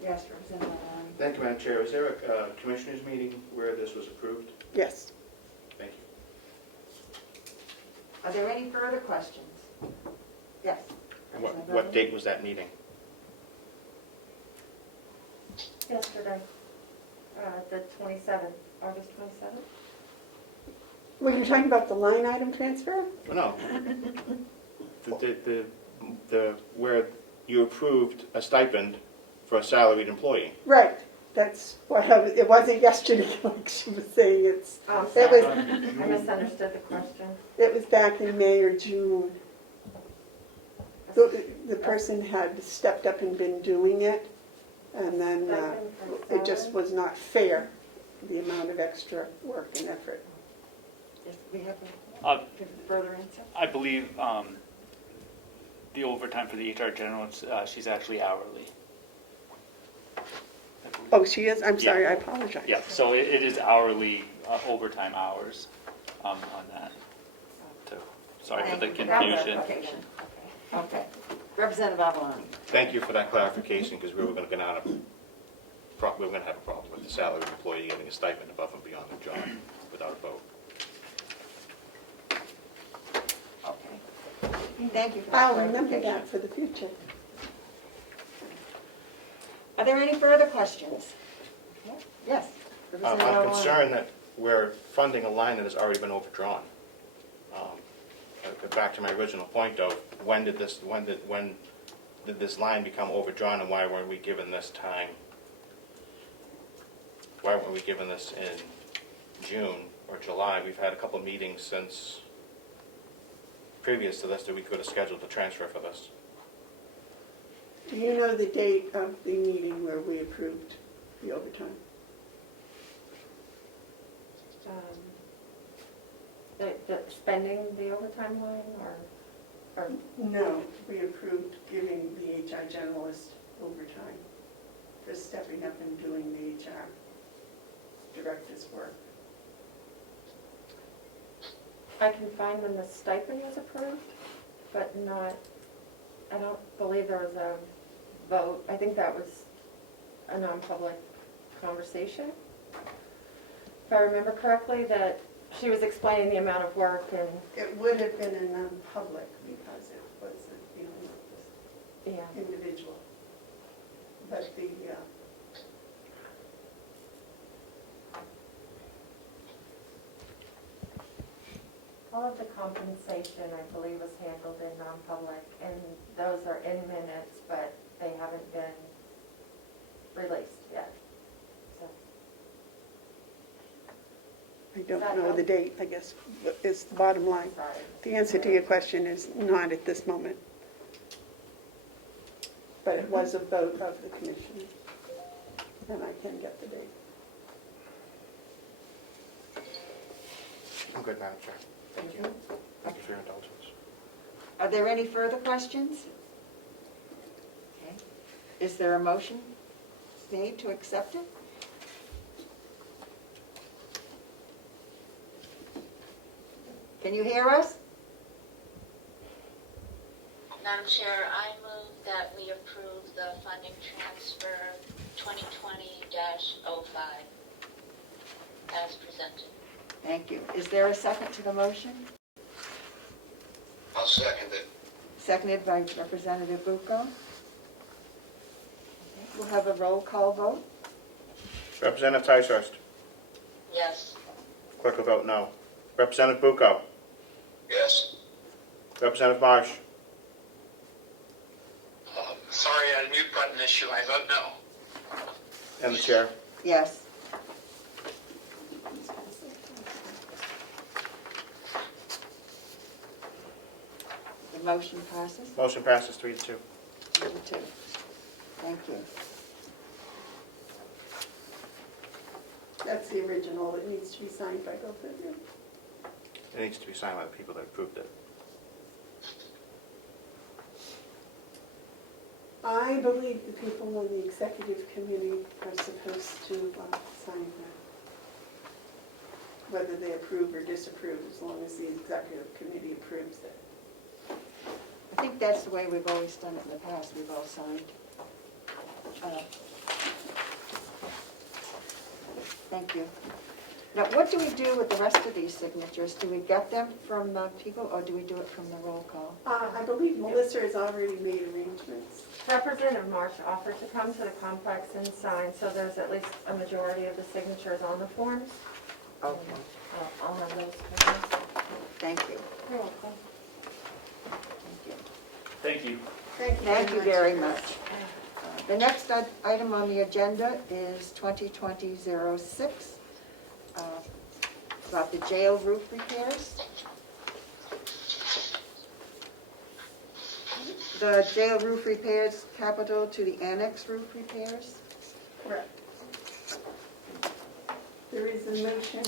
Yes, Representative Avalon. Thank you, Madam Chair. Is there a commissioners meeting where this was approved? Yes. Thank you. Are there any further questions? Yes. What date was that meeting? Yesterday, the 27th, August 27th? Were you talking about the line item transfer? No. The where you approved a stipend for a salaried employee. Right. That's what it wasn't yesterday, like she was saying. Oh, It sorry. was, I misunderstood the question. it was back in May or June. The person had stepped up and been doing it, and then it just was not fair, the amount of extra work and effort. Yes, we have Uh, a further answer? I believe the overtime for the HR general, she's actually hourly. Oh, she is? I'm sorry, Yeah. I apologize. Yeah, so it is hourly overtime hours on that. Sorry for the confusion. Okay. Representative Avalon? Thank you for that clarification, because we were going to get out of we were going to have a problem with the salaried employee getting a stipend above and beyond their job without a vote. Okay. Thank you for that I'll remember clarification. that for the future. Are there any further questions? Yes. Representative I'm Avalon. concerned that we're funding a line that has already been overdrawn. Back to my original point of when did this line become overdrawn, and why weren't we given this time? Why weren't we given this in June or July? We've had a couple of meetings since previous to this that we could have scheduled a transfer for this. Do you know the date of the meeting where we approved the overtime? The spending the overtime line, or No, we approved giving the HR generalist overtime for stepping up and doing the HR director's work. I can find when the stipend was approved, but not I don't believe there was a vote. I think that was a non-public conversation. If I remember correctly, that she was explaining the amount of work and. It would have been a non-public because it wasn't dealing with Yeah. this individual. But the, All of the compensation, I believe, was handled in non-public, and those are in minutes, but they haven't been released yet. So, I don't know the date, I guess, is the bottom line. sorry. The answer to your question is not at this moment. But it was a vote of the commission, and I can get the date. I'm good, Madam Chair. Thank you. Thank you for your indulgence. Are there any further questions? Okay. Is there a motion made to accept it? Can you hear us? Madam Chair, I move that we approve the funding transfer 2020-05 as presented. Thank you. Is there a second to the motion? I'll second it. Seconded by Representative Bucco. Okay. We'll have a roll call vote. Representative Ticehurst. Yes. Clerk will vote no. Representative Bucco. Yes. Representative Marsh. Sorry, I had a mute button issue. I vote no. And the chair. Yes. The motion passes. Motion passes 3-2. 3-2. Thank you. That's the original that needs to be signed by both of you. It needs to be signed by the people that approved it. I believe the people on the executive committee are supposed to sign that. Whether they approve or disapprove, as long as the executive committee approves it. I think that's the way we've always done it in the past. We've all signed. Thank you. Now, what do we do with the rest of these signatures? Do we get them from the people, or do we do it from the roll call? I believe Melissa has already made arrangements. Representative Marsh offered to come to the complex and sign, so there's at least a majority of the signatures on the forms. Okay. I'll have those for you. Thank you. You're welcome. Thank you. Thank you. Thank you very much. The next item on the agenda is 2020-06, about the jail roof repairs. The jail roof repairs capital to the annex roof repairs. Correct. There is a motion,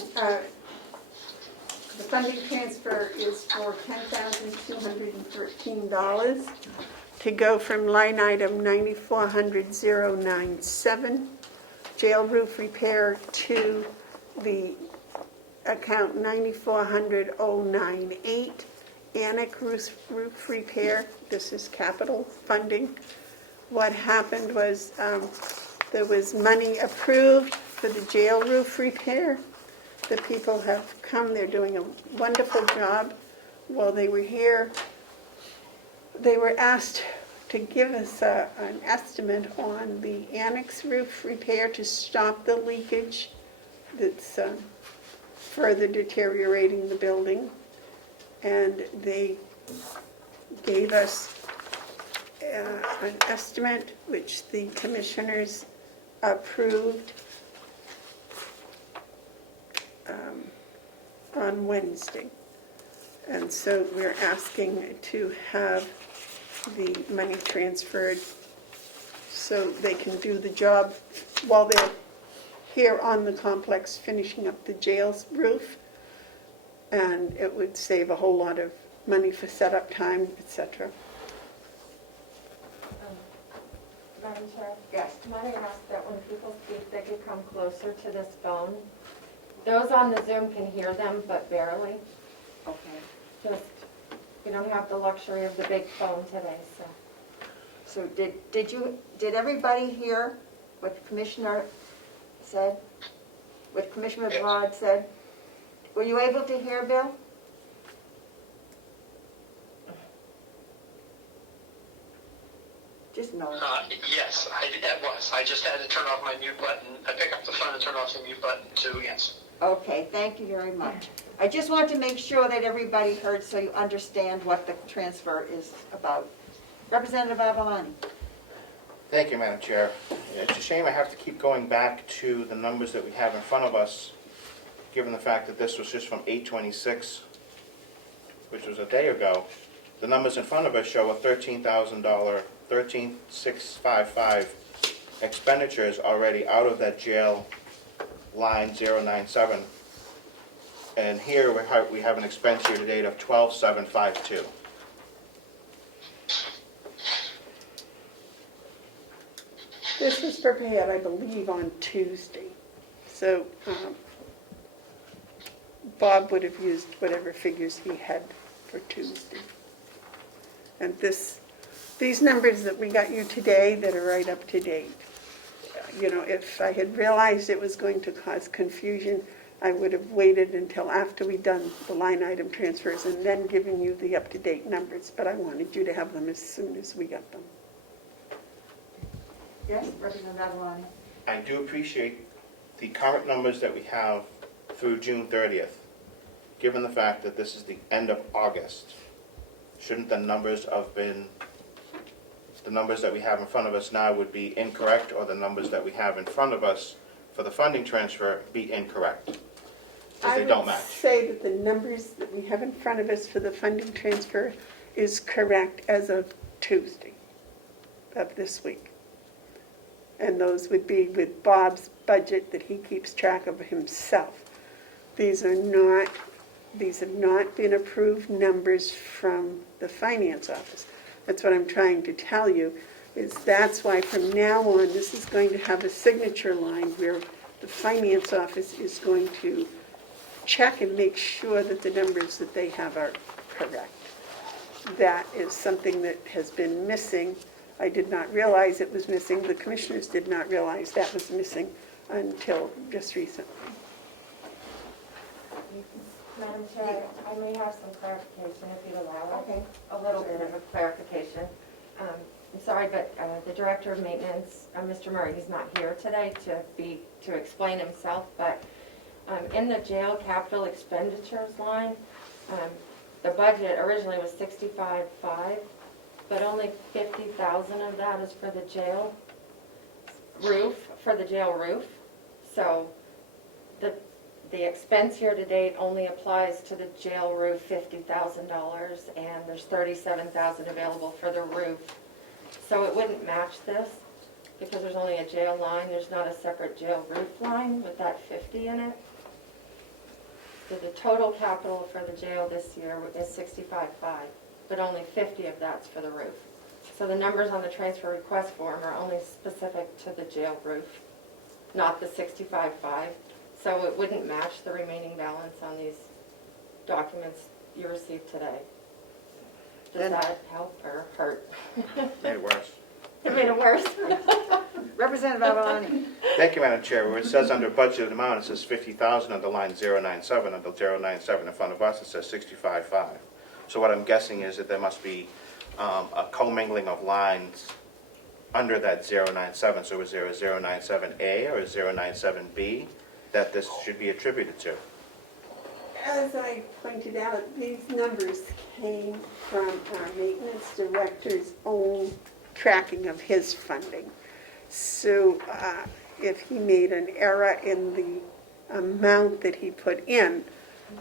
the funding transfer is for $10,213 to go from line item 9400-097, jail roof repair, to the account 9400-098, annex roof repair. This is capital funding. What happened was there was money approved for the jail roof repair. The people have come, they're doing a wonderful job. While they were here, they were asked to give us an estimate on the annex roof repair to stop the leakage that's further deteriorating the building. And they gave us an estimate which the commissioners approved on Wednesday. And so we're asking to have the money transferred so they can do the job while they're here on the complex finishing up the jail's roof. And it would save a whole lot of money for setup time, etc. Madam Chair? Yes. Might I ask that when people speak, they could come closer to this phone? Those on the Zoom can hear them, but barely. Okay. Just, we don't have the luxury of the big phone today, so. So did everybody hear what the Commissioner said? What Commissioner Broad said? Were you able to hear, Bill? Just no. Yes, it was. I just had to turn off my mute button. I pick up the phone and turn off the mute button to answer. Okay, thank you very much. I just want to make sure that everybody heard so you understand what the transfer is about. Representative Avalani. Thank you, Madam Chair. It's a shame I have to keep going back to the numbers that we have in front of us, given the fact that this was just from 8/26, which was a day ago. The numbers in front of us show a $13,000, $13,655 expenditures already out of that jail line 097. And here we have an expense year to date of 12,752. This was prepared, I believe, on Tuesday. So Bob would have used whatever figures he had for Tuesday. And these numbers that we got you today that are right up to date, if I had realized it was going to cause confusion, I would have waited until after we'd done the line item transfers and then given you the up-to-date numbers. But I wanted you to have them as soon as we got them. Yes, Representative Avalani. I do appreciate the current numbers that we have through June 30th. Given the fact that this is the end of August, shouldn't the numbers that we have in front of us now would be incorrect, or the numbers that we have in front of us for the funding transfer be incorrect? Because they don't match. I would say that the numbers that we have in front of us for the funding transfer is correct as of Tuesday of this week. And those would be with Bob's budget that he keeps track of himself. These have not been approved numbers from the finance office. That's what I'm trying to tell you, is that's why from now on, this is going to have a signature line where the finance office is going to check and make sure that the numbers that they have are correct. That is something that has been missing. I did not realize it was missing. The commissioners did not realize that was missing until just recently. Madam Chair, I may have some clarification if you allow it. Okay. A little bit of a clarification. I'm sorry, but the Director of Maintenance, Mr. Murray, he's not here today to explain himself, but in the jail capital expenditures line, the budget originally was $65,500, but only $50,000 of that is for the jail roof, So the expense year to date only applies to the jail roof, $50,000, and there's $37,000 available for the roof. So it wouldn't match this because there's only a jail line. There's not a separate jail roof line with that 50 in it. So the total capital for the jail this year is $65,500, but only 50 of that's for the roof. So the numbers on the transfer request form are only specific to the jail roof, not the $65,500. So it wouldn't match the remaining balance on these documents you received today. Does that help or hurt? Made it worse. It made it worse. Representative Avalani. Thank you, Madam Chair. Where it says under budgeted amount, it says 50,000 under line 097. Under 097 in front of us, it says 65,500. So what I'm guessing is that there must be a commingling of lines under that 097. So is there a 097A or a 097B that this should be attributed to? As I pointed out, these numbers came from our maintenance director's own tracking of his funding. So if he made an error in the amount that he put in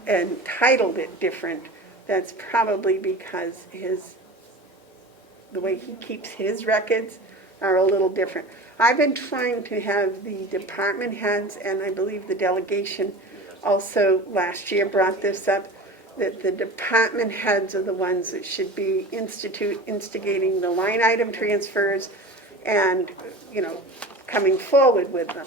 and titled it different, that's probably because the way he keeps his records are a little different. I've been trying to have the department heads, and I believe the delegation also last year brought this up, that the department heads are the ones that should be instigating the line item transfers and, coming forward with them,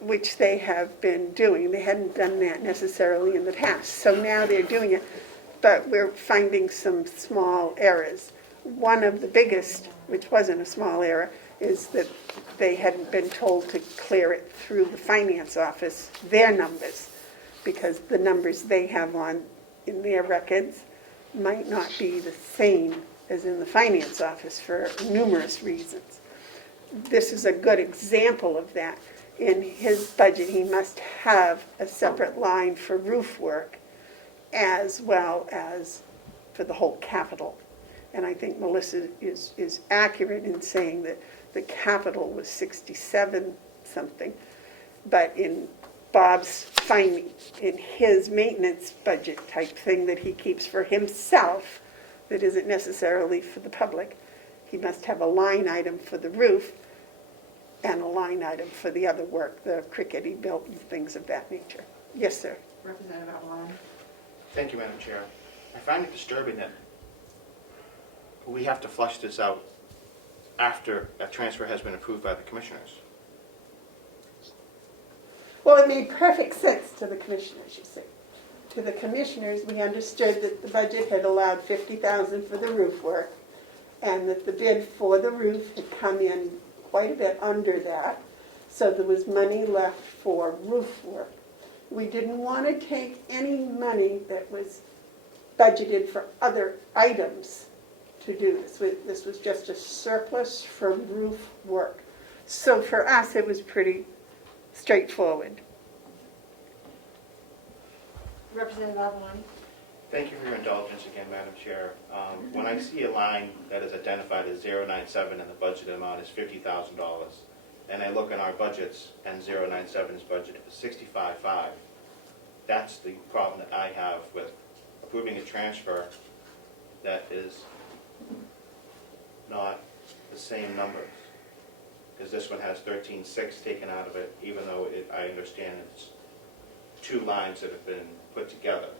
which they have been doing. They hadn't done that necessarily in the past. So now they're doing it, but we're finding some small errors. one of the biggest, which wasn't a small error, is that they hadn't been told to clear it through the finance office, their numbers, because the numbers they have on in their records might not be the same as in the finance office for numerous reasons. This is a good example of that. In his budget, he must have a separate line for roof work as well as for the whole capital. And I think Melissa is accurate in saying that the capital was 67 something, but in Bob's in his maintenance budget type thing that he keeps for himself, that isn't necessarily for the public, he must have a line item for the roof and a line item for the other work, the cricket he built and things of that nature. Yes, sir. Representative Alon. Thank you, Madam Chair. I find it disturbing that we have to flush this out after a transfer has been approved by the commissioners. Well, it made perfect sense to the commissioners, you see. To the commissioners, we understood that the budget had allowed $50,000 for the roof work, and that the bid for the roof had come in quite a bit under that, so there was money left for roof work. We didn't want to take any money that was budgeted for other items to do this. This was just a surplus for roof work. So for us, it was pretty straightforward. Representative Alon. Thank you for your indulgence again, Madam Chair. When I see a line that is identified as 097 and the budget amount is $50,000, and I look in our budgets and 097 is budgeted for $65,500, that's the problem that I have with approving a transfer that is not the same numbers. Because this one has 13,600 taken out of it, even though I understand it's two lines that have been put together.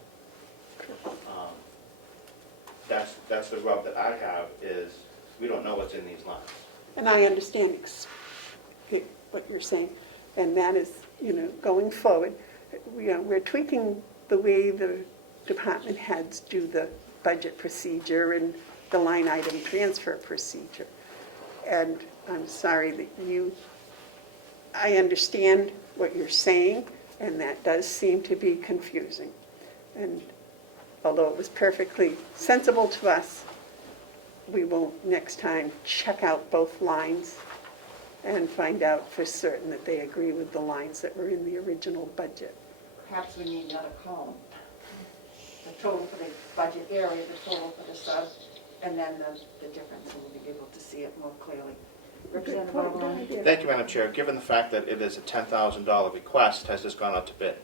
That's the rub that I have, is we don't know what's in these lines. And I understand what you're saying, and that is, going forward, we're tweaking the way the department heads do the budget procedure and the line item transfer procedure. And I'm sorry that I understand what you're saying, and that does seem to be confusing. And although it was perfectly sensible to us, we will next time check out both lines and find out for certain that they agree with the lines that were in the original budget. Perhaps we need another column. The total for the budget area, the total for the sub, and then the difference, and we'll be able to see it more clearly. Representative Alon. Thank you, Madam Chair. Given the fact that it is a $10,000 request, has this gone out to bid?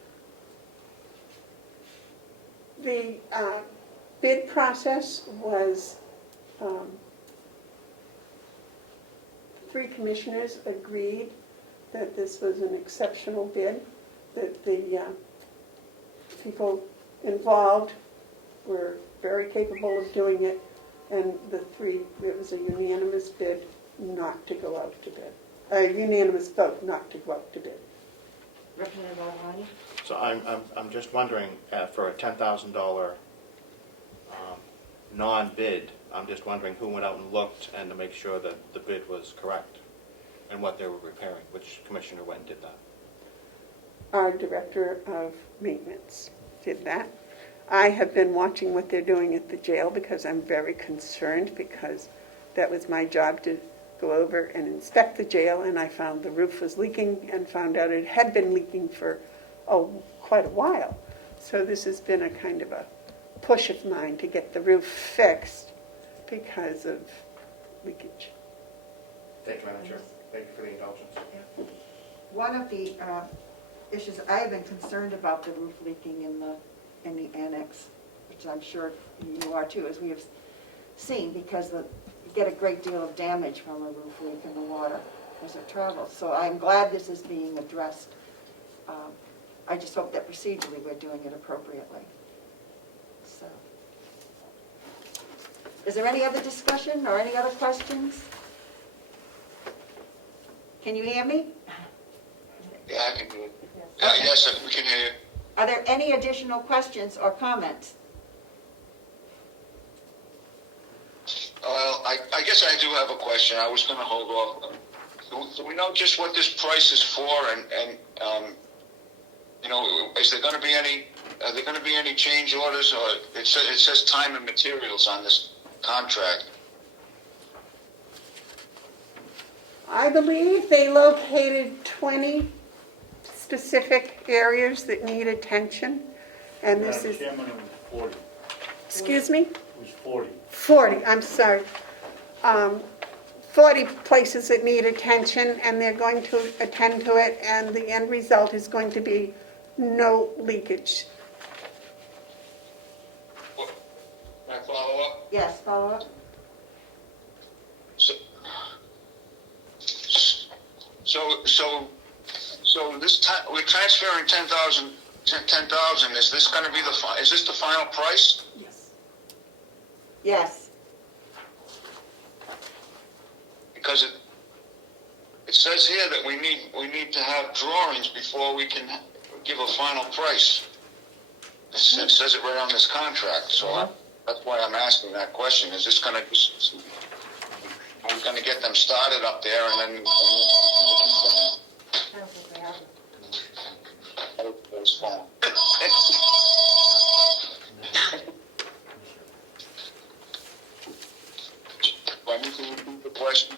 The bid process was, three commissioners agreed that this was an exceptional bid, that the people involved were very capable of doing it, and it was a unanimous bid not to go out to bid. A unanimous vote not to go out to bid. Representative Alon. So I'm just wondering, for a $10,000 non-bid, I'm just wondering who went out and looked and to make sure that the bid was correct and what they were repairing. Which commissioner went and did that? Our director of maintenance did that. I have been watching what they're doing at the jail because I'm very concerned, because that was my job to go over and inspect the jail, and I found the roof was leaking and found out it had been leaking for quite a while. So this has been a kind of a push of mine to get the roof fixed because of leakage. Thank you, Madam Chair. Thank you for the indulgence. One of the issues, I have been concerned about the roof leaking in the annex, which I'm sure you are too, as we have seen, because you get a great deal of damage from a roof leak in the water as it travels. So I'm glad this is being addressed. I just hope that procedurally we're doing it appropriately. So, is there any other discussion or any other questions? Can you hear me? Yeah, I can do it. Yes, sir, we can hear you. Are there any additional questions or comments? Well, I guess I do have a question. I was going to hold off. Do we know just what this price is for? And you know, is there going to be any? Are there going to be any change orders? Or it says time and materials on this contract. I believe they located 20 specific areas that need attention, and this Madam is, Chairman, it was 40. excuse me? It was 40. 40, I'm sorry. 40 places that need attention, and they're going to attend to it, and the end result is going to be no leakage. Can I follow up? Yes, follow up? So this time we're transferring 10,000. 10,000. Is this going to be is this the final price? Yes. Yes. Because it says here that we need to have drawings before we can give a final price. It says it right on this contract, so that's why I'm asking that question. Is this going to? Are we going to get them started up there and then? I don't think they have them. It was fine. Do I need to repeat the question?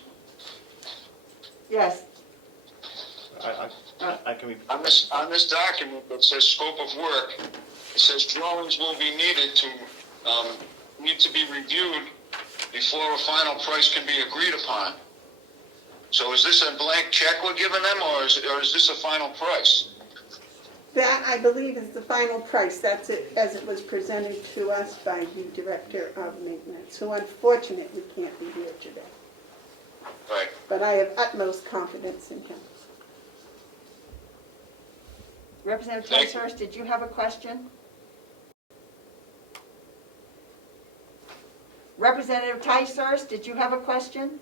Yes. I can repeat. On this document that says scope of work, it says drawings will be needed to need to be reviewed before a final price can be agreed upon. So is this a blank check we're giving them, or is this a final price? That, I believe, is the final price. That's it, as it was presented to us by the Director of Maintenance, who unfortunately can't be here today. Right. But I have utmost confidence in him. Representative Ticehurst, did you have a question? Representative Ticehurst, did you have a question?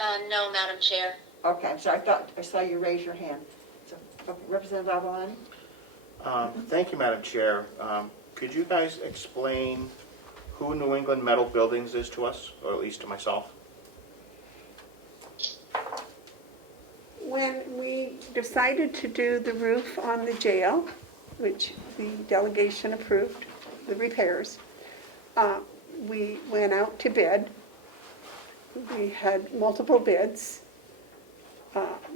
No, Madam Chair. Okay, I'm sorry, I thought I saw you raise your hand. So, okay, Representative Avalon? Thank you, Madam Chair. Could you guys explain who New England Metal Buildings is to us, or at least to myself? When we decided to do the roof on the jail, which the delegation approved, the repairs, we went out to bid. We had multiple bids.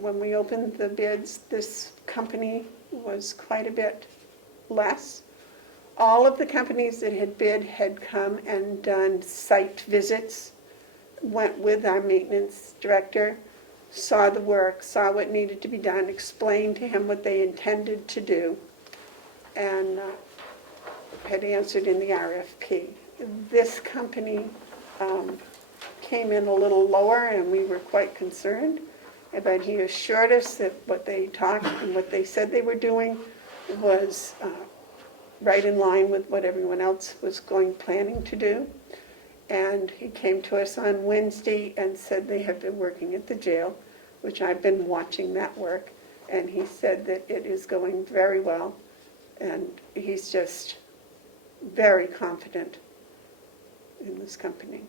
When we opened the bids, this company was quite a bit less. All of the companies that had bid had come and done site visits, went with our maintenance director, saw the work, saw what needed to be done, explained to him what they intended to do, and had answered in the RFP. This company came in a little lower, and we were quite concerned, but he assured us that what they talked and what they said they were doing was right in line with what everyone else was planning to do. And he came to us on Wednesday and said they have been working at the jail, which I've been watching that work, and he said that it is going very well, and he's just very confident in this company.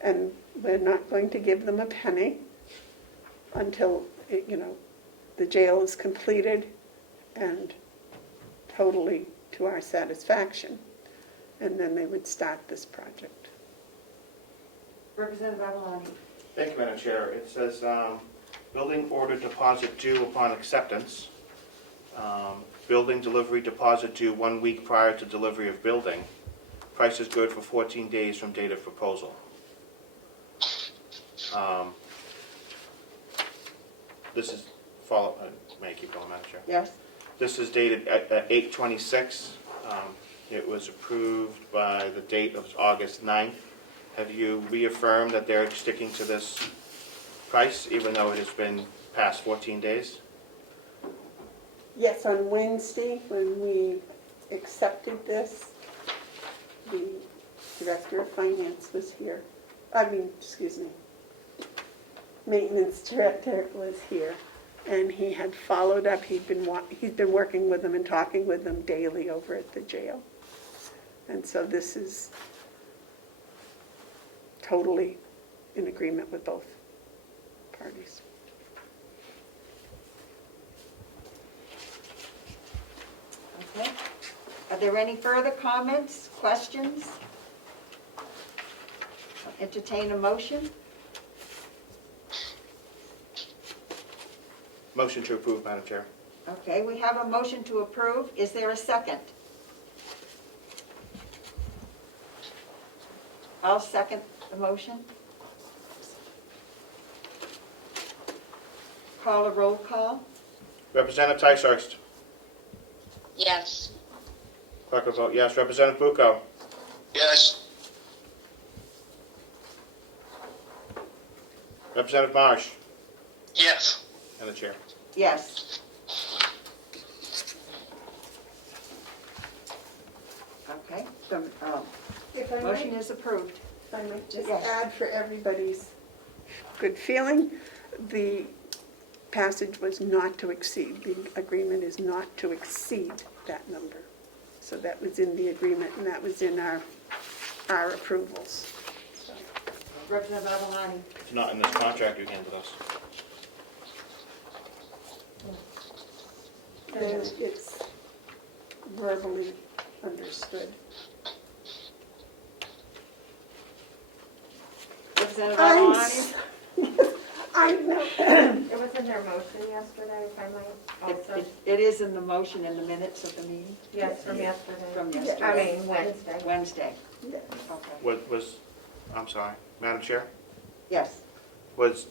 And we're not going to give them a penny until, the jail is completed and totally to our satisfaction. And then they would start this project. Representative Avalon? Thank you, Madam Chair. It says, building order deposit due upon acceptance. Building delivery deposit due 1 week prior to delivery of building. Price is good for 14 days from date of proposal. This is may I keep going, Madam Chair? Yes. This is dated at 8/26. It was approved by the date of August 9th. Have you reaffirmed that they're sticking to this price, even though it has been past 14 days? Yes, on Wednesday, when we accepted this, the Director of Finance was here. Maintenance Director was here, and he had followed up. He'd been working with them and talking with them daily over at the jail. And so this is totally in agreement with both parties. Okay. Are there any further comments, questions? Entertain a motion? Motion to approve, Madam Chair. Okay, we have a motion to approve. Is there a second? I'll second the motion. Call a roll call. Representative Ticehurst. Yes. Clerk will vote yes. Representative Bucco. Yes. Representative Marsh. Yes. And the chair. Yes. Okay, the If I motion might, is approved. if I might just Yes. add for everybody's good feeling, the passage was not to exceed, the agreement is not to exceed that number. So that was in the agreement, and that was in our approvals. So, Representative Avalani. It's not in this contract you handed us. then it's verbally understood. Representative Avalani? I know. It was in their motion yesterday, if I might also. It is in the motion in the minutes of the meeting? Yes, from yesterday. From I yesterday? mean, Wednesday. Wednesday. Yes. Okay. Was, I'm sorry, Madam Chair? Yes. Was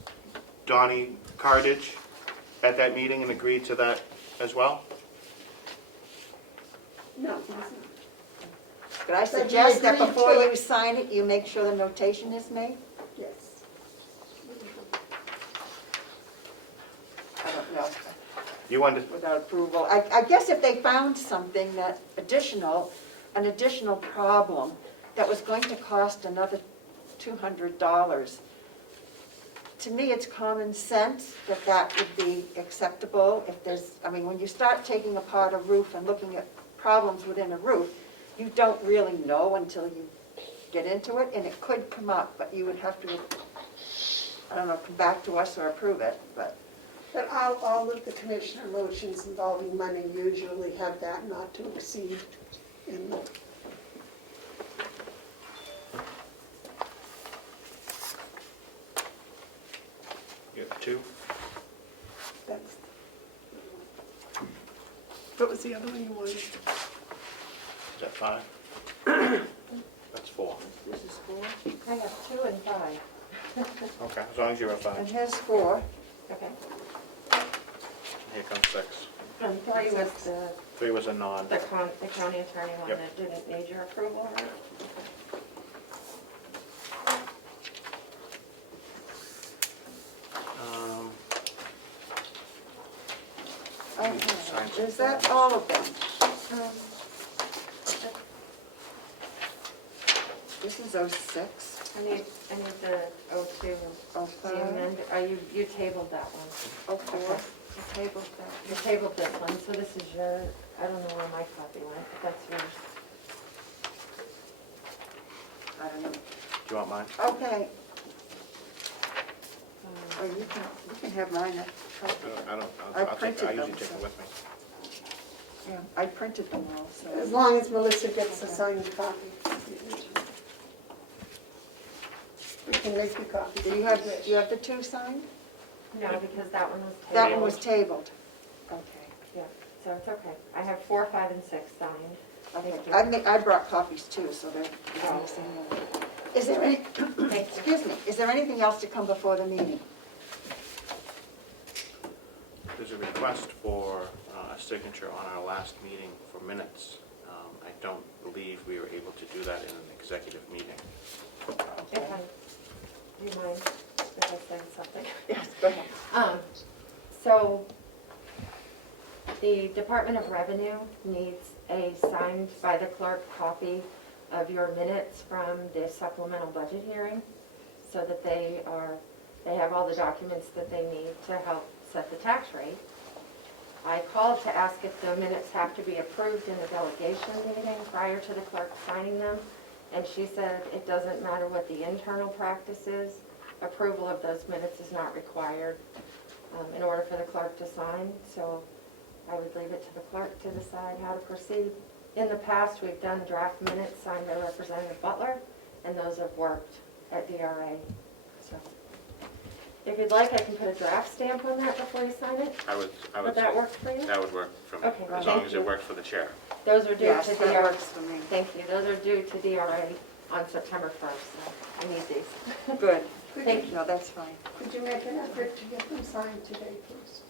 Donnie Cardage at that meeting and agreed to that as well? No, it wasn't. Could I But he suggest that agreed before to you it. sign it, you make sure the notation is made? Yes. I don't know, You under, without approval. I guess if they found something that an additional problem that was going to cost another $200, to me, it's common sense that that would be acceptable. If there's, I mean, when you start taking apart a roof and looking at problems within a roof, you don't really know until you get into it, and it could come up, but you would have to, I don't know, come back to us or approve it, but. But all of the commissioner motions involving money usually have that not to exceed in them. you have two? That's. What was the other one you wanted? Is that five? That's four. This is 4. I have 2 and 5. Okay, as long as you're at And five. here's 4. Okay. Here comes 6. And 3 was the 3 was a nod. The county attorney one Yep. that didn't need your approval, right? Is that all of them? This is 06. I need the 02 and the 05. amendment, you tabled that one. 04. You tabled that. You tabled this one, so this is your, I don't know where my copy went, but that's yours. I don't know. Do you want mine? Okay. Oh, you can have mine. I don't, I I'll take, printed I usually them, take so. it with me. Yeah, I printed them all, As so. long as Melissa gets a signed copy. We can make you copies. Do you have the 2 signed? No, because that one was tabled. That one was tabled. Okay. Yeah, so it's okay. I have 4, 5, and 6 signed. Okay. I brought copies too, so they're in the same order. Is there any, excuse me, is there anything else to come before the meeting? There's a request for a signature on our last meeting for minutes. I don't believe we were able to do that in an executive meeting. Do you mind if I say something? Yes, go ahead. So, the Department of Revenue needs a signed by the clerk copy of your minutes from the supplemental budget hearing, so that they have all the documents that they need to help set the tax rate. I called to ask if the minutes have to be approved in the delegation meeting prior to the clerk signing them, And she said it doesn't matter what the internal practice is, approval of those minutes is not required in order for the clerk to sign. So I would leave it to the clerk to decide how to proceed. In the past, we've done draft minutes signed by Representative Butler, and those have worked at DRA. So if you'd like, I can put a draft stamp on that before you sign it. Would that work for you? That would work for me, Okay, as long thank as you. it works for the chair. Those are due Yes, to that DRA. works for me. Thank you. Those are due to DRA on September 1st, so I need these. Good. Thank you. No, that's fine. Could you make an effort to get them signed today, please?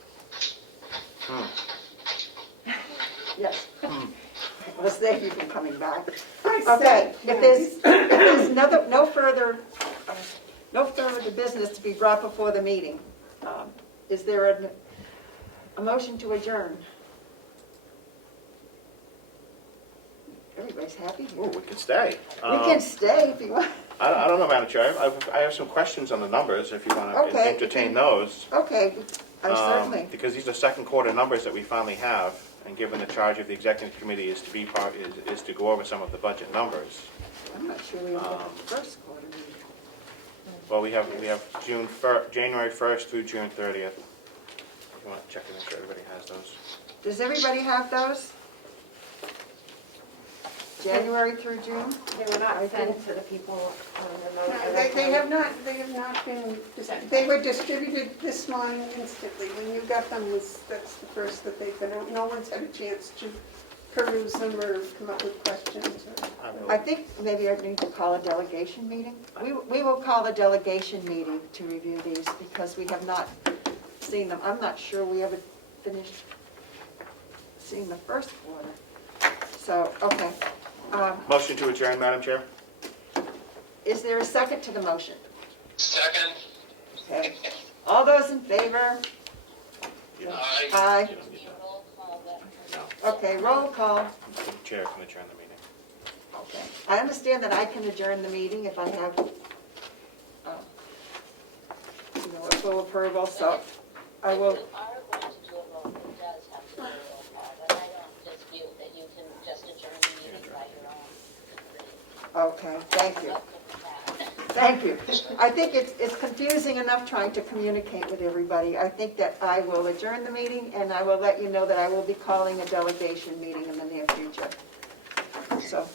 Yes. We'll save you from coming back. I Okay, said, if there's no further business to be brought before the meeting, is there a motion to adjourn? Everybody's happy here. Ooh, we can stay. We can stay if you want. I don't know, Madam Chair. I have some questions on the numbers, if you want to Okay. entertain those. Okay, I certainly. Because these are second quarter numbers that we finally have, and given the charge of the executive committee is to go over some of the budget numbers. I'm not sure we have the first quarter meeting. Well, we have January 1st through June 30th. You want to check and make sure everybody has those? Does everybody have those? January through June? They were not sent to the people on remote. No, they have not been, they were distributed this morning instantly. When you got them, that's the first that they've been out. No one's had a chance to peruse them or come up with questions. I think maybe I need to call a delegation meeting. We will call a delegation meeting to review these because we have not seen them. I'm not sure we ever finished seeing the first quarter. So, okay. Motion to adjourn, Madam Chair? Is there a second to the motion? Second. Okay. All those in favor? Aye. Aye. Roll call that. Okay, roll call. The chair can adjourn the meeting. Okay. I understand that I can adjourn the meeting if I have, a full approval, so I will. If you are going to do a vote, it does have to be a roll call, but I don't dispute that you can just adjourn the meeting by your own. Okay, thank you. Thank you. I think it's confusing enough trying to communicate with everybody. I think that I will adjourn the meeting, and I will let you know that I will be calling a delegation meeting in the near future. So,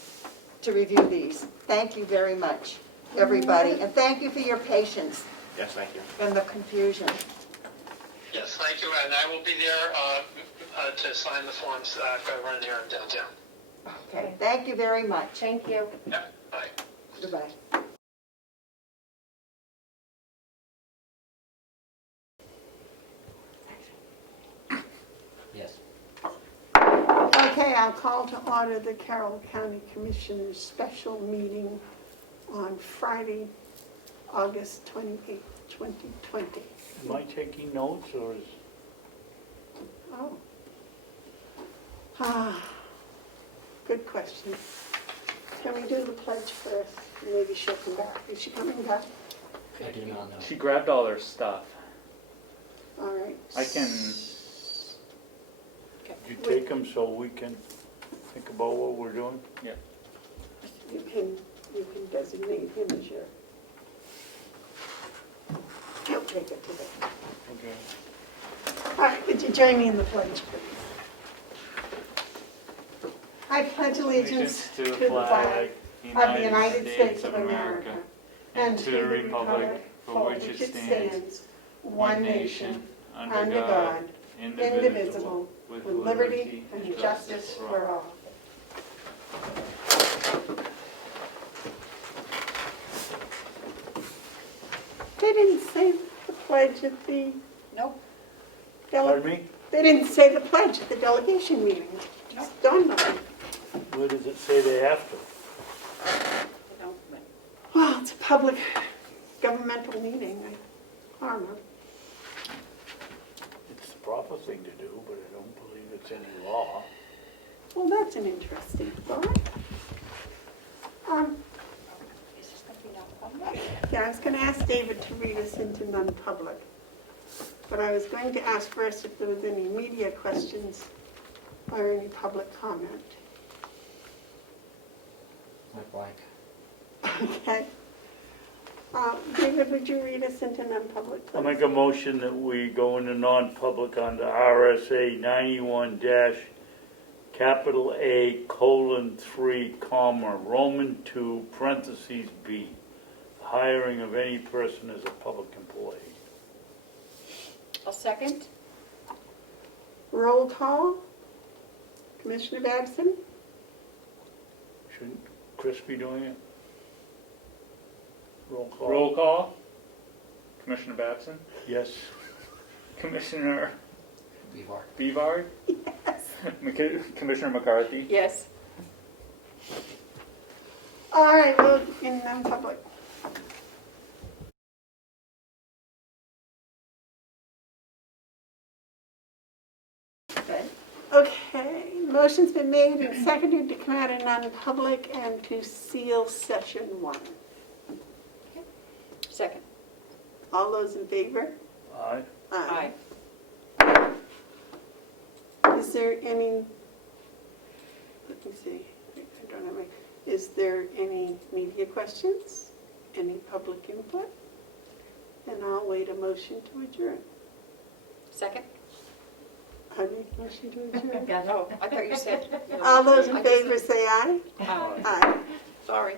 to review these. Thank you very much, everybody, and thank you for your patience Yes, thank you. and the confusion. Yes, thank you, and I will be there to sign the forms if I run there in downtown. Okay, thank you very much. Thank you. Yeah, bye. Goodbye. Yes. Okay, I'll call to order the Carroll County Commissioners' special meeting on Friday, August 28, 2020. Am I taking notes or is? Oh. Good question. Can we do the pledge first? Maybe she'll come back. Is she coming back? I do not know. She grabbed all their stuff. All right. I can, You take them so we can think about what we're doing? yeah. You can designate him as your... He'll take it today. Okay. All right, would you join me in the pledge, please? I pledge allegiance to the flag of the United States of America and to the republic for which it stands, one nation, under God, indivisible, with liberty and justice for all. They didn't say the pledge at the... Nope. Pardon me? They didn't say the pledge at the delegation meeting. It just dawned on me. Where does it say they have to? Well, it's a public governmental meeting. I don't know. It's the proper thing to do, but I don't believe it's any law. Well, that's an interesting thought. Yeah, I was going to ask David to read us into non-public, but I was going to ask first if there was any media questions or any public comment. Point blank. Okay. David, would you read us into non-public, I'll please? make a motion that we go into non-public under RSA 91 dash capital A colon 3 comma Roman 2 parentheses B, the hiring of any person as a public employee. I'll second. Roll call. Commissioner Babson? Shouldn't Chris be doing it? Roll call. Roll call. Commissioner Babson? Yes. Commissioner Bevar. Bevard? Yes. Commissioner McCarthy? Yes. All right, well, in non-public. Okay. Okay, motion's been made and seconded to come out of non-public and to seal session 1. Second. All those in favor? Aye. Aye. Is there any, let me see, I don't have my, is there any media questions? Any public input? Then I'll wait a motion to adjourn. Second? I make a motion to adjourn. Yeah, no, I thought you said. All those in favor say aye. Aye. Aye. Sorry.